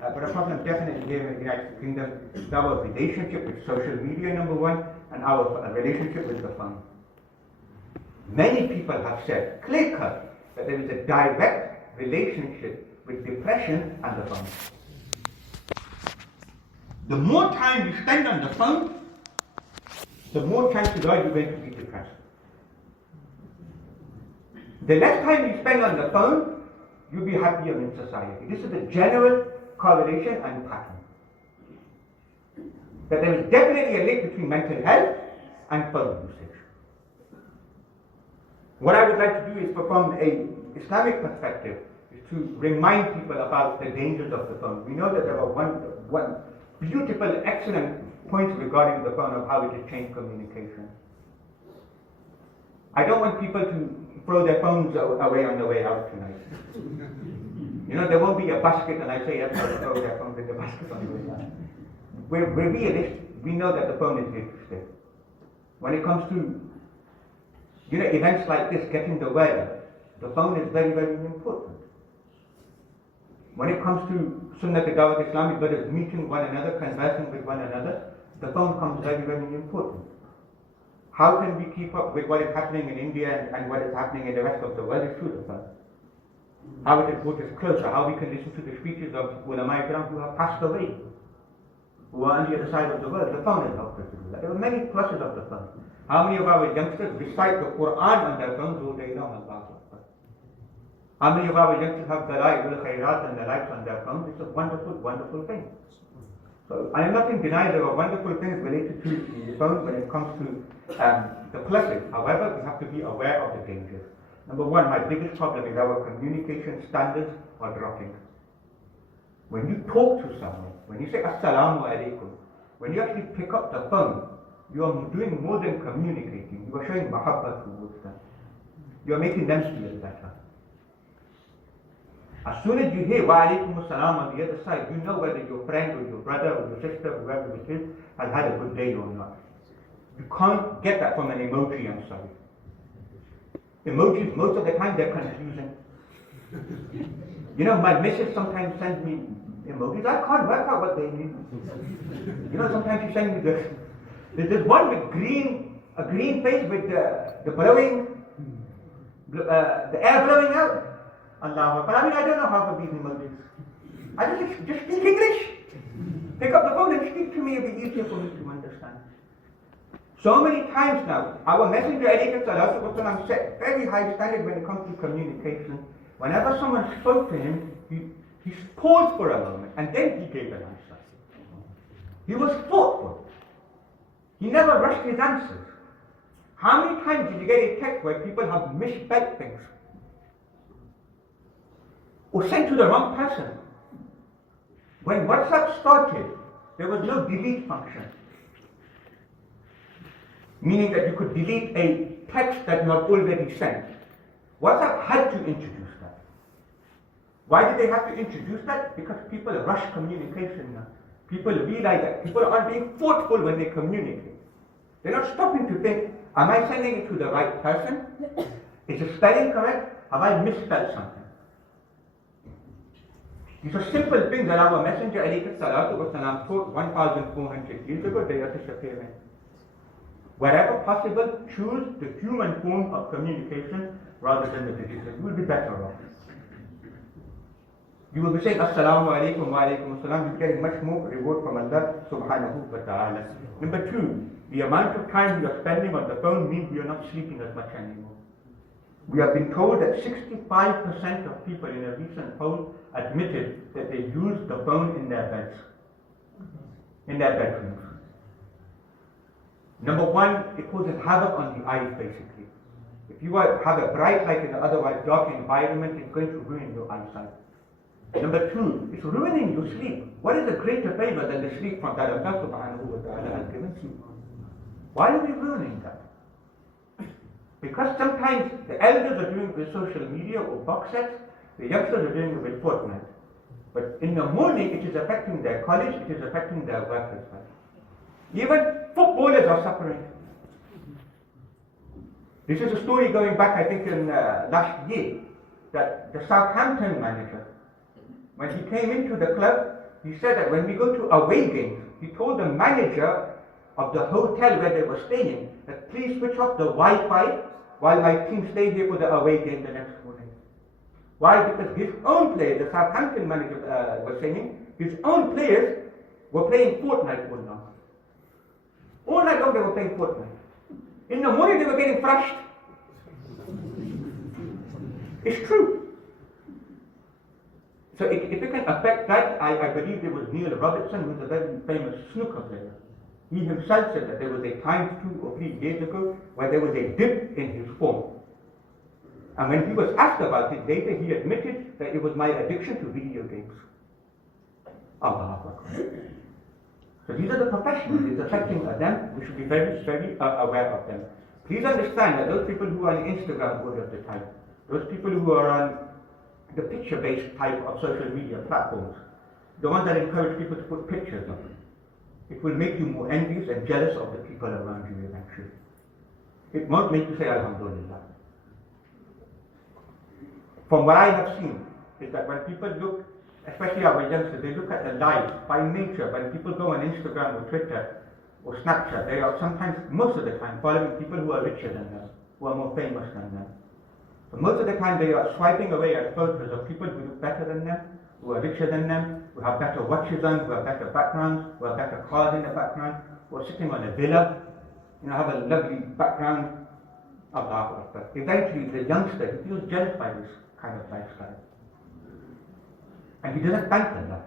But a problem definitely here in the United Kingdom is our relationship with social media, number one, and our relationship with the phone. Many people have said clear-cut that there is a direct relationship with depression and the phone. The more time you spend on the phone, the more chances are you're going to be depressed. The less time you spend on the phone, you'll be happier in society. This is a general correlation and pattern. That there is definitely a link between mental health and phone usage. What I would like to do is, from an Islamic perspective, is to remind people about the dangers of the phone. We know that there are one beautiful, excellent points regarding the phone of how it has changed communication. I don't want people to throw their phones away on the way out tonight. You know, there won't be a basket and I say everybody throw their phones in the basket on the way out. We're realistic. We know that the phone is interesting. When it comes to, you know, events like this, getting the weather, the phone is very, very important. When it comes to Sunnah Dawat Islamic, whether it's meeting one another, conversing with one another, the phone comes very, very important. How can we keep up with what is happening in India and what is happening in the rest of the world is through the phone. How it has brought us closer, how we can listen to the speeches of ulama ikram who have passed away, who are on the other side of the world. The phone has helped us to do that. There are many pluses of the phone. How many of our youngsters recite the Quran on their phones all day long? How many of our youngsters have Dalail al-Khairat and the likes on their phones? It's a wonderful, wonderful thing. So I am not in denial there are wonderful things related to the phone when it comes to the pluses. However, we have to be aware of the dangers. Number one, my biggest problem is our communication standards are dropping. When you talk to someone, when you say Assalamu alaikum, when you actually pick up the phone, you are doing more than communicating. You are showing mahabbat towards them. You are making them feel better. As soon as you hear wa alaikum assalam on the other side, you know whether your friend or your brother or your sister, whoever it is, has had a good day or not. You can't get that from an emoji, I'm sorry. Emojis, most of the time, they're confusing. You know, my missus sometimes sends me emojis. I can't work out what they mean. You know, sometimes she sends me this. There's one with a green face with the blowing, the air blowing out. Allah. But I mean, I don't know half of these emojis. I just speak English. Pick up the phone and speak to me. It'll be easier for me to understand. So many times now, our Messenger alayhi salatu wa salam set very high standard when it comes to communication. Whenever someone spoke to him, he paused for a moment and then he gave an answer. He was thoughtful. He never rushed his answers. How many times did you get a text where people have misspelled things? Or sent to the wrong person? When WhatsApp started, there was no delete function. Meaning that you could delete a text that you have already sent. WhatsApp had to introduce that. Why did they have to introduce that? Because people rush communication now. People realize that people aren't being thoughtful when they communicate. They're not stopping to think, am I sending it to the right person? Is the spelling correct? Have I misspelled something? These are simple things that our Messenger alayhi salatu wasalam taught 1,400 years ago. They are disappearing. Wherever possible, choose the human form of communication rather than the digital. You will be better off. You will be saying Assalamu alaikum wa alaikum assalam. You're getting much more reward from Allah subhanahu wa ta'ala. Number two, the amount of time you are spending on the phone means you are not sleeping as much anymore. We have been told that 65% of people in a recent poll admitted that they use the phone in their beds, in their bedrooms. Number one, it causes havoc on the eyes basically. If you have a bright light in an otherwise dark environment, it's going to ruin your eyesight. Number two, it's ruining your sleep. What is a greater favor than the sleep from that Allah subhanahu wa ta'ala has given you? Why are we ruining that? Because sometimes the elders are doing it with social media or box sets, the youngsters are doing it with Fortnite. But in the morning, it is affecting their college, it is affecting their work as well. Even footballers are suffering. This is a story going back, I think, in last year, that the Southampton manager, when he came into the club, he said that when we go to away games, he told the manager of the hotel where they were staying that please switch off the Wi-Fi while my team stay here for the away game the next morning. Why? Because his own players, the Southampton manager was saying, his own players were playing Fortnite all night. All night long they were playing Fortnite. In the morning they were getting thrashed. It's true. So if it can affect that, I believe there was Neil Robertson, who was a very famous snooker player. He himself said that there was a time 2 or 3 years ago where there was a dip in his form. And when he was asked about it later, he admitted that it was my addiction to video games. Allahu Akbar. So these are the professionals, it's affecting them. We should be very, very aware of them. Please understand that those people who are on Instagram all of the time, those people who are on the picture-based type of social media platforms, the ones that encourage people to put pictures on, it will make you more envious and jealous of the people around you eventually. It won't make you say Alhamdulillah. From what I have seen, is that when people look, especially our youngsters, they look at the lives by nature. When people go on Instagram or Twitter or Snapchat, they are sometimes, most of the time, following people who are richer than them, who are more famous than them. So most of the time they are swiping away at photos of people who look better than them, who are richer than them, who have better watches on, who have better backgrounds, who have better cars in the background, who are sitting on a villa, have a lovely background. Allahu Akbar. Eventually the youngster, he feels jealous by this kind of lifestyle. And he doesn't thank Allah.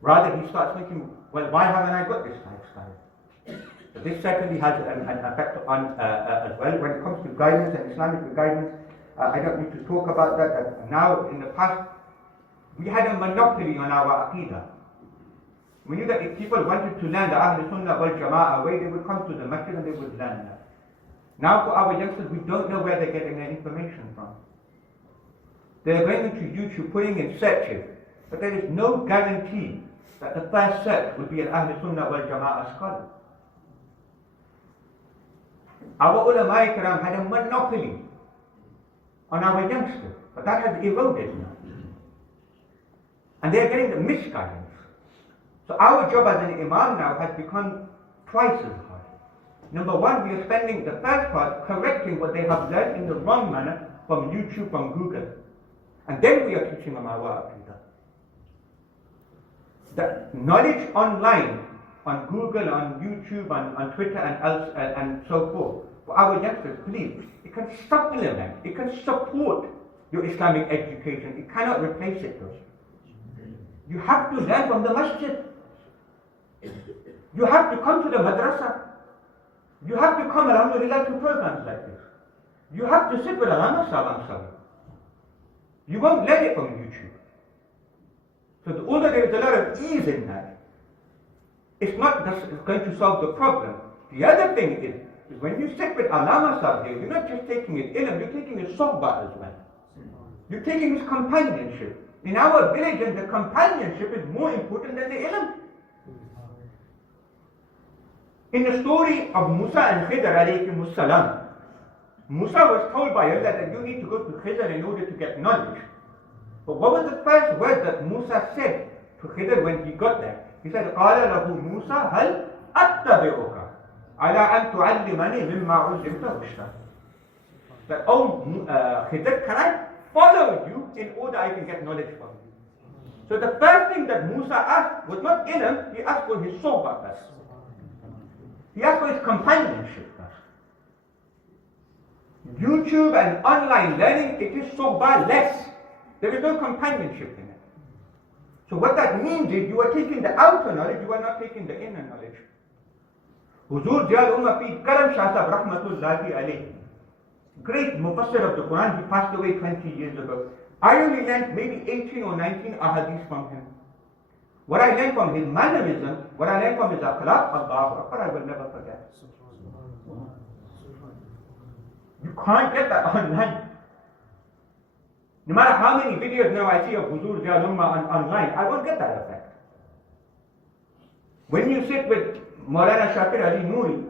Rather he starts thinking, well, why haven't I got this lifestyle? So this certainly has an effect on as well. When it comes to guidance and Islamic guidance, I don't need to talk about that. Now, in the past, we had a monopoly on our Aqidah. We knew that if people wanted to learn the Ahl Sunnah wal Jama'ah way, they would come to the Masjid and they would learn that. Now for our youngsters, we don't know where they're getting their information from. They're going into YouTube, putting in searches, but there is no guarantee that the first search will be an Ahl Sunnah wal Jama'ah scholar. Our ulama ikram had a monopoly on our youngsters, but that has eroded now. And they are getting the misguidance. So our job as an imam now has become twice as hard. Number one, we are spending the first part correcting what they have learned in the wrong manner from YouTube, from Google. And then we are teaching them our aqidah. The knowledge online, on Google, on YouTube, on Twitter and so forth, for our youngsters, please, it can supplement, it can support your Islamic education. It cannot replace it though. You have to learn from the masjid. You have to come to the madrasa. You have to come around to programs like this. You have to sit with Alama Sahib. You won't learn it from YouTube. So although there is a lot of ease in that, it's not just going to solve the problem. The other thing is when you sit with Alama Sahib, you're not just taking his ilm, you're taking his sohbah as well. You're taking his companionship. In our religion, the companionship is more important than the ilm. In the story of Musa and Khidr alayhimus salam, Musa was told by Allah that you need to go to Khidr in order to get knowledge. But what was the first word that Musa said to Khidr when he got there? He said, قَالَ لَهُ مُوسَى هَلْ أَتَّبِعُكَ عَلَىٰ أَن تُعَلِّمَنِي مِمَّا عُلِّمْتَ رُشْدًا. That, oh Khidr, can I follow you in order I can get knowledge from you? So the first thing that Musa asked was not ilm, he asked for his sohbah first. He asked for his companionship first. YouTube and online learning, it is sohbah less. There is no companionship in it. So what that means is you are taking the outer knowledge, you are not taking the inner knowledge. Huzur Jal Ummah Fi Karam Shah Sahib Rahmatullahi Alayhi, great Mufassir of the Quran, he passed away 20 years ago. I only learned maybe 18 or 19 ahadith from him. What I learned from his mannerism, what I learned from his akhlaq, Allahu Akbar, I will never forget. You can't get that online. No matter how many videos now I see of Huzur Jal Ummah online, I won't get that effect. When you sit with Maulana Shakir Ali Noori,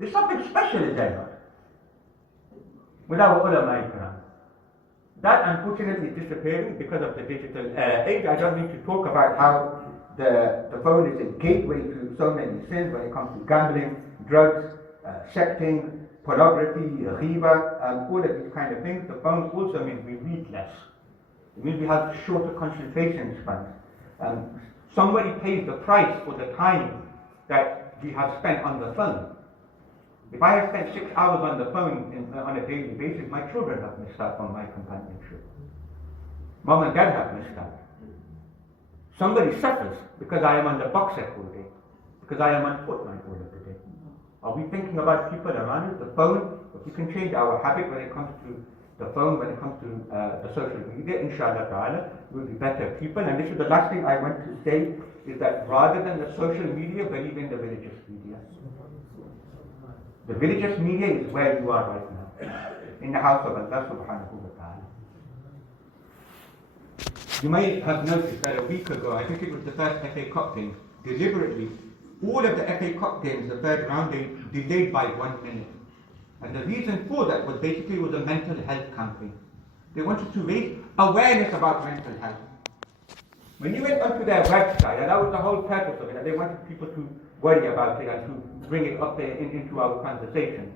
there's something special in that. With our ulama ikram. That unfortunately is disappearing because of the digital age. I don't need to talk about how the phone is a gateway to so many sins when it comes to gambling, drugs, secting, pornography, ghiba, all of these kind of things. The phone also means we read less. It means we have shorter concentration spans. Somebody pays the price for the time that we have spent on the phone. If I have spent 6 hours on the phone on a daily basis, my children have missed out on my companionship. Mom and dad have missed out. Somebody suffers because I am on the box set all day, because I am on Fortnite all of the day. Are we thinking about people around us? The phone, if we can change our habit when it comes to the phone, when it comes to the social media, inshallah ta'ala, we'll be better people. And this is the last thing I want to say, is that rather than the social media, believe in the religious media. The religious media is where you are right now, in the house of Allah subhanahu wa ta'ala. You may have noticed that a week ago, I think it was the first FA Cup game, deliberately, all of the FA Cup games, the third round, they delayed by 1 minute. And the reason for that was basically a mental health campaign. They wanted to raise awareness about mental health. When you went onto their website, and that was the whole purpose of it, that they wanted people to worry about it and to bring it up there into our conversation.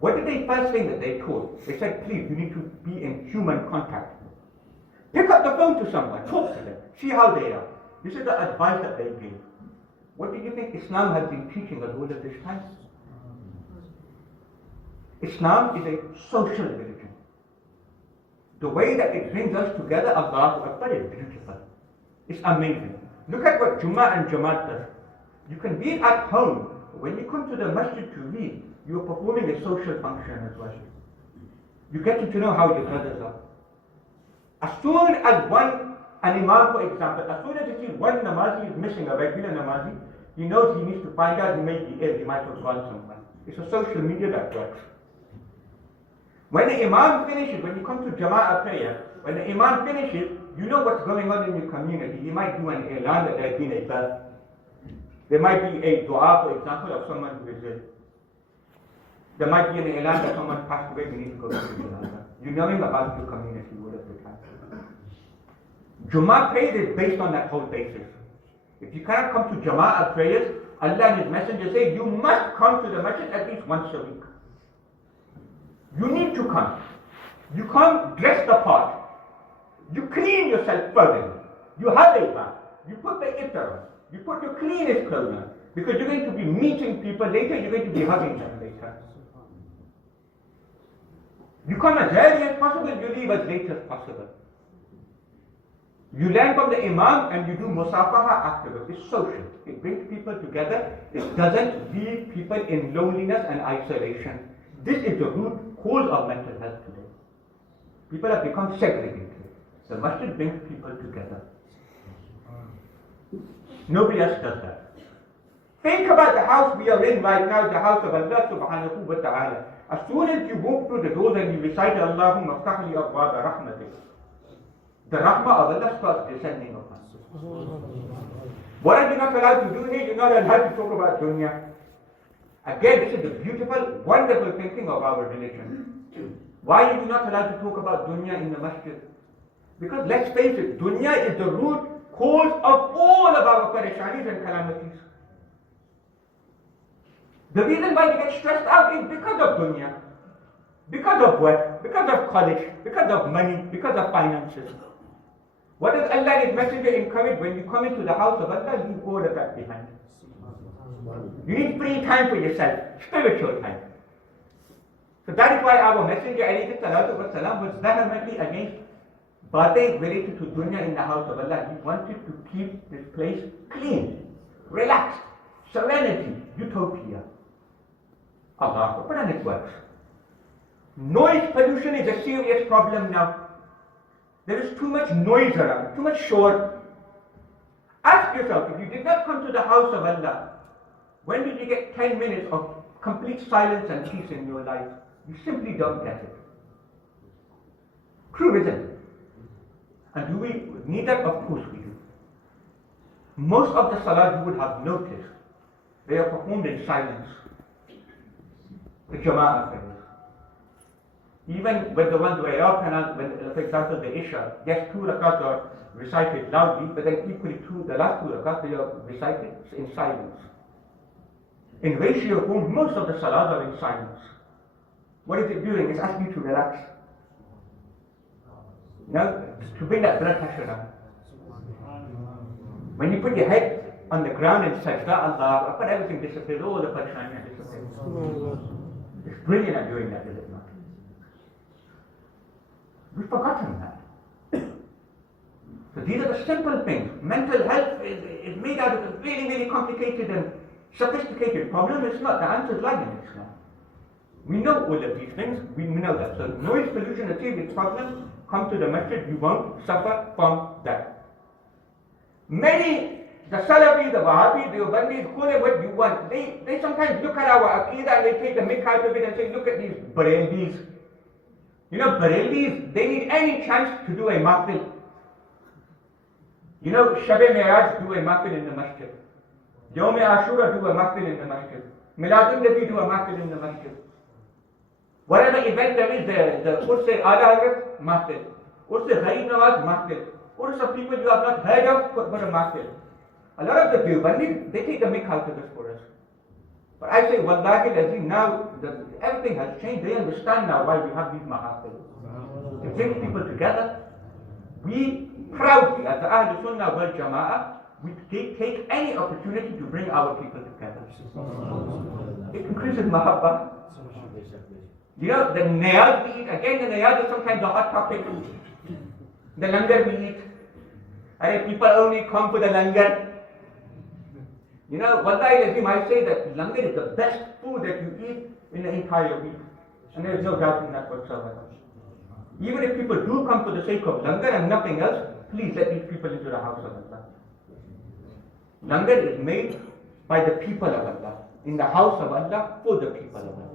What did they first thing that they taught? They said, please, you need to be in human contact. Pick up the phone to someone, talk to them, see how they are. This is the advice that they gave. What do you think Islam has been teaching us all of this time? Islam is a social religion. The way that it brings us together, Allahu Akbar, is beautiful. It's amazing. Look at what Jummah and Jamaat does. You can read at home, but when you come to the masjid to read, you are performing a social function as well. You get to know how your brothers are. As soon as an imam, for example, as soon as he sees one namazi is missing, a regular namazi, he knows he needs to find out, he may be ill, he might have gone somewhere. It's a social media that works. When the imam finishes, when you come to Jama'ah prayer, when the imam finishes, you know what's going on in your community. He might do an ilan that there has been a birth. There might be a dua, for example, of someone who is ill. There might be an ilan that someone passed away, we need to go to the janaza. You're knowing about your community all of the time. Jummah prayers is based on that whole basis. If you cannot come to Jama'ah prayers, Allah and His Messenger say you must come to the masjid at least once a week. You need to come. You come dressed the part. You clean yourself further. You have a bath. You put the iftar on. You put your cleanest clothes on. Because you're going to be meeting people later, you're going to be hugging them later. You come as early as possible, you leave as late as possible. You learn from the imam and you do musafaha afterwards. It's social. It brings people together. It doesn't leave people in loneliness and isolation. This is the root cause of mental health today. People have become segregated. The masjid brings people together. Nobody else does that. Think about the house we are in right now, the house of Allah subhanahu wa ta'ala. As soon as you walk through the doors and you recite Allahumma ftah li abwaba rahmatik, the rahmah of Allah starts descending upon you. What are you not allowed to do here? You're not allowed to talk about dunya. Again, this is the beautiful, wonderful thinking of our religion. Why are we not allowed to talk about dunya in the masjid? Because let's face it, dunya is the root cause of all of our pareshanis and calamities. The reason why we get stressed out is because of dunya, because of work, because of college, because of money, because of finances. What does Allah and His Messenger encourage? When you come into the house of Allah, leave all of that behind. You need free time for yourself, spiritual time. So that is why our Messenger ﷺ was vehemently against batein related to dunya in the house of Allah. He wanted to keep this place clean, relaxed, serenity, utopia. Allah, and it works. Noise pollution is a serious problem now. There is too much noise around, too much shore. Ask yourself, if you did not come to the house of Allah, when did you get 10 minutes of complete silence and peace in your life? You simply don't get it. True, isn't it? And do we need that? Of course we do. Most of the salat you would have noticed, they are performed in silence. The Jama'ah prayers. Even with the ones where for example, the Isha, yes, 2 rakats are recited loudly, but then equally the last 2 rakats, they are recited in silence. In ratio form, most of the salahs are in silence. What is it doing? It's asking you to relax. To bring that blood pressure down. When you put your head on the ground and sajda, Allah, everything disappears, all the parishaniya disappears. It's brilliant at doing that, is it not? We've forgotten that. So these are the simple things. Mental health is made out of a really, really complicated and sophisticated problem. It's not. The answer is lying in Islam. We know all of these things. We know that. So noise pollution is a serious problem. Come to the masjid, you won't suffer from that. Many, the Salafis, the Wahhabis, the Ubandis, call it what you want. They sometimes look at our Aqidah and they take the mick out of it and say, look at these Barelvis. You know, Barelvis, they need any chance to do a mahfil. You know, Shab-e-Mi'raj do a mahfil in the masjid. Yawm Ashura do a mahfil in the masjid. Miladun Nabi do a mahfil in the masjid. Whatever event there is, the Hussain Al Azhari, mahfil. Hussain Gharib Nawaz, mahfil. Or some people you have not heard of, but a mahfil. A lot of the Deobandis, they take the mick out of this for us. But I say, Wallahi Lazim, now everything has changed. They understand now why we have these mahafil. It brings people together. We proudly, as the Ahl Sunnah wal Jama'ah, we take any opportunity to bring our people together. It increases mahabbah. You know, the niyaz we eat, again the niyaz is sometimes a hot topic. The langar we eat. And people only come for the langar. You know, Wallahi Lazim, I say that langar is the best food that you eat in the entire week. And there is no doubt in that whatsoever. Even if people do come for the sake of langar and nothing else, please let these people into the house of Allah. Langar is made by the people of Allah, in the house of Allah, for the people of Allah.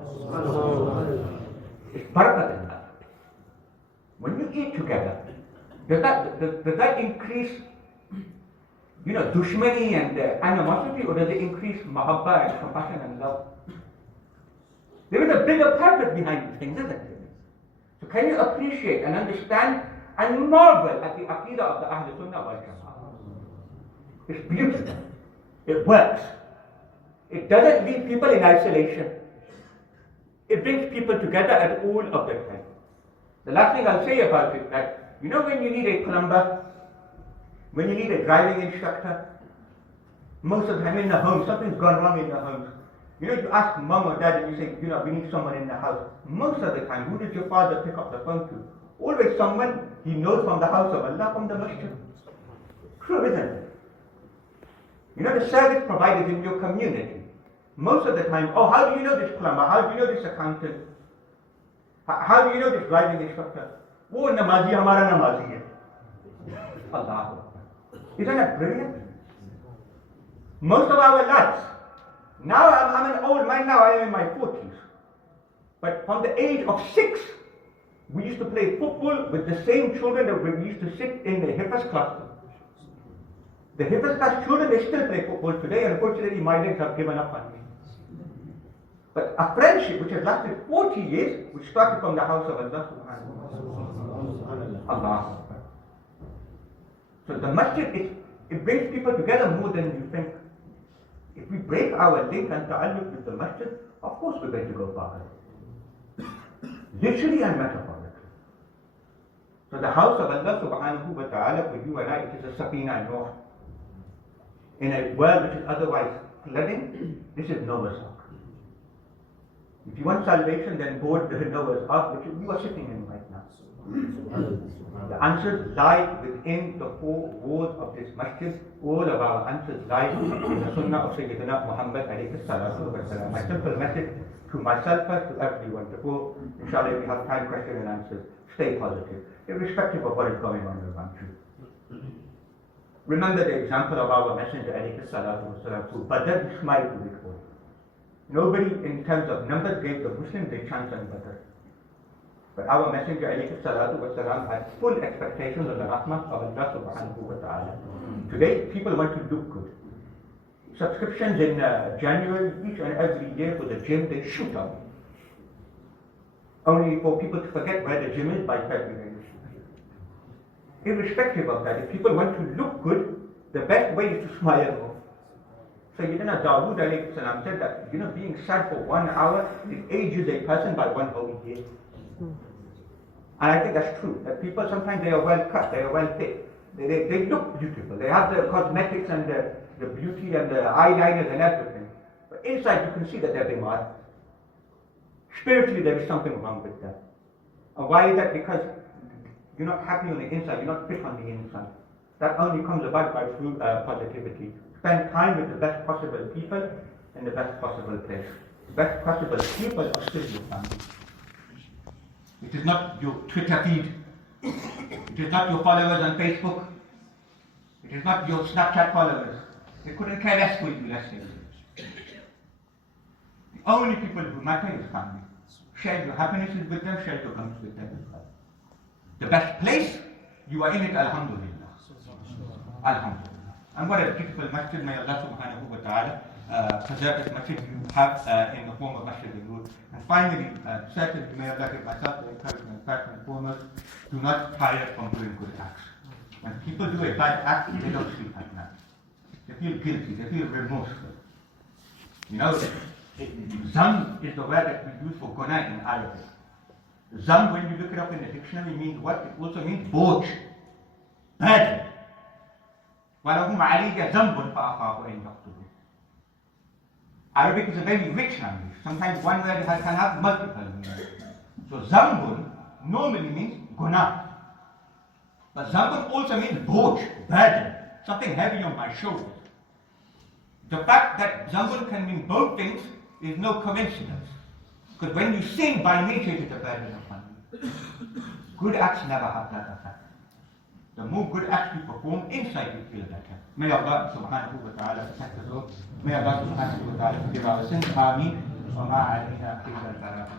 It's barakat in that. When you eat together, does that increase, you know, dushmani and animosity, or does it increase mahabbah and compassion and love? There is a bigger purpose behind these things, isn't there? So can you appreciate and understand and marvel at the aqidah of the Ahl Sunnah wal Jama'ah? It's beautiful. It works. It doesn't leave people in isolation. It brings people together at all of the time. The last thing I'll say about it, that you know when you need a plumber, when you need a driving instructor, most of the time in the home, something's gone wrong in the home. You know, you ask mom or dad and you say, you know, we need someone in the house. Most of the time, who did your father pick up the phone to? Always someone he knows from the house of Allah, from the masjid. True, isn't it? You know, the service provided in your community. Most of the time, oh, how do you know this plumber? How do you know this accountant? How do you know this driving instructor? Oh, namazi, hamara namazi hai. Allah. Isn't that brilliant? Most of our lads, now I'm an old man now, I am in my 40s. But from the age of 6, we used to play football with the same children that we used to sit in the Hafiz class. The Hafiz class children, they still play football today, and unfortunately my legs have given up on me. But a friendship which has lasted 40 years, which started from the house of Allah subhanahu wa ta'ala. Allah. So the masjid, it brings people together more than you think. If we break our link and ta'alluq with the masjid, of course we're going to go far. Literally and metaphorically. So the house of Allah subhanahu wa ta'ala for you and I, it is a Safina Noor. In a world which is otherwise flooding, this is Noah's Ark. If you want salvation, then board the Noah's Ark, which you are sitting in right now. The answers lie within the four walls of this masjid. All of our answers lie in the Sunnah of Sayyidina Muhammad alayhi salatu wa salam. My simple message to myself first, to everyone, before, inshallah, if we have time, question and answers, stay positive, irrespective of what is going on around you. Remember the example of our Messenger alayhi salatu wa salam too. Badr, we smiled to it all. Nobody, in terms of numbers, gave the Muslims a chance on Badr. But our Messenger alayhi salatu wa salam had full expectations of the rahmah of Allah subhanahu wa ta'ala. Today, people want to look good. Subscriptions in January, each and every year for the gym, they shoot up. Only for people to forget where the gym is by February. Irrespective of that, if people want to look good, the best way is to smile more. Sayyidina Dawood alayhi salam said that, being sad for 1 hour, it ages a person by 1 whole year. And I think that's true, that people sometimes they are well cut, they are well fit, they look beautiful, they have the cosmetics and the beauty and the eyeliners and everything. But inside you can see that they're bimar. Spiritually there is something wrong with them. And why is that? Because you're not happy on the inside, you're not fit on the inside. That only comes about by true positivity. Spend time with the best possible people in the best possible place. The best possible people are still your family. It is not your Twitter feed. It is not your followers on Facebook. It is not your Snapchat followers. They couldn't care less for you, let's say. The only people who matter is family. Share your happinesses with them, share your gums with them as well. The best place, you are in it, alhamdulillah. Alhamdulillah. And what a beautiful masjid, may Allah subhanahu wa ta'ala preserve this masjid you have in the form of Masjid-e-Noor. And finally, certainly, may Allah give myself the encouragement, first and foremost, do not tire from doing good acts. When people do a bad act, they don't sleep at night. They feel guilty, they feel remorseful. Zam is the word that we use for guna in Arabic. Zam, when you look it up in the dictionary, means what? It also means boj, burden. وَلَهُمْ عَلَيَّ ذَنْبٌ فَأَخَافُ أَنْ يَقْتُلُونِ. Arabic is a very rich language. Sometimes one word can have multiple meanings. So zambun normally means guna. But zambun also means boj, burden, something heavy on my shoulders. The fact that zambun can mean both things is no coincidence. Because when you sin, by nature it is a burden upon you. Good acts never have that effect. The more good acts you perform, inside you feel better. May Allah subhanahu wa ta'ala protect us all. May Allah subhanahu wa ta'ala forgive our sins. Ameen. Wa ma alayna illa al-balagh.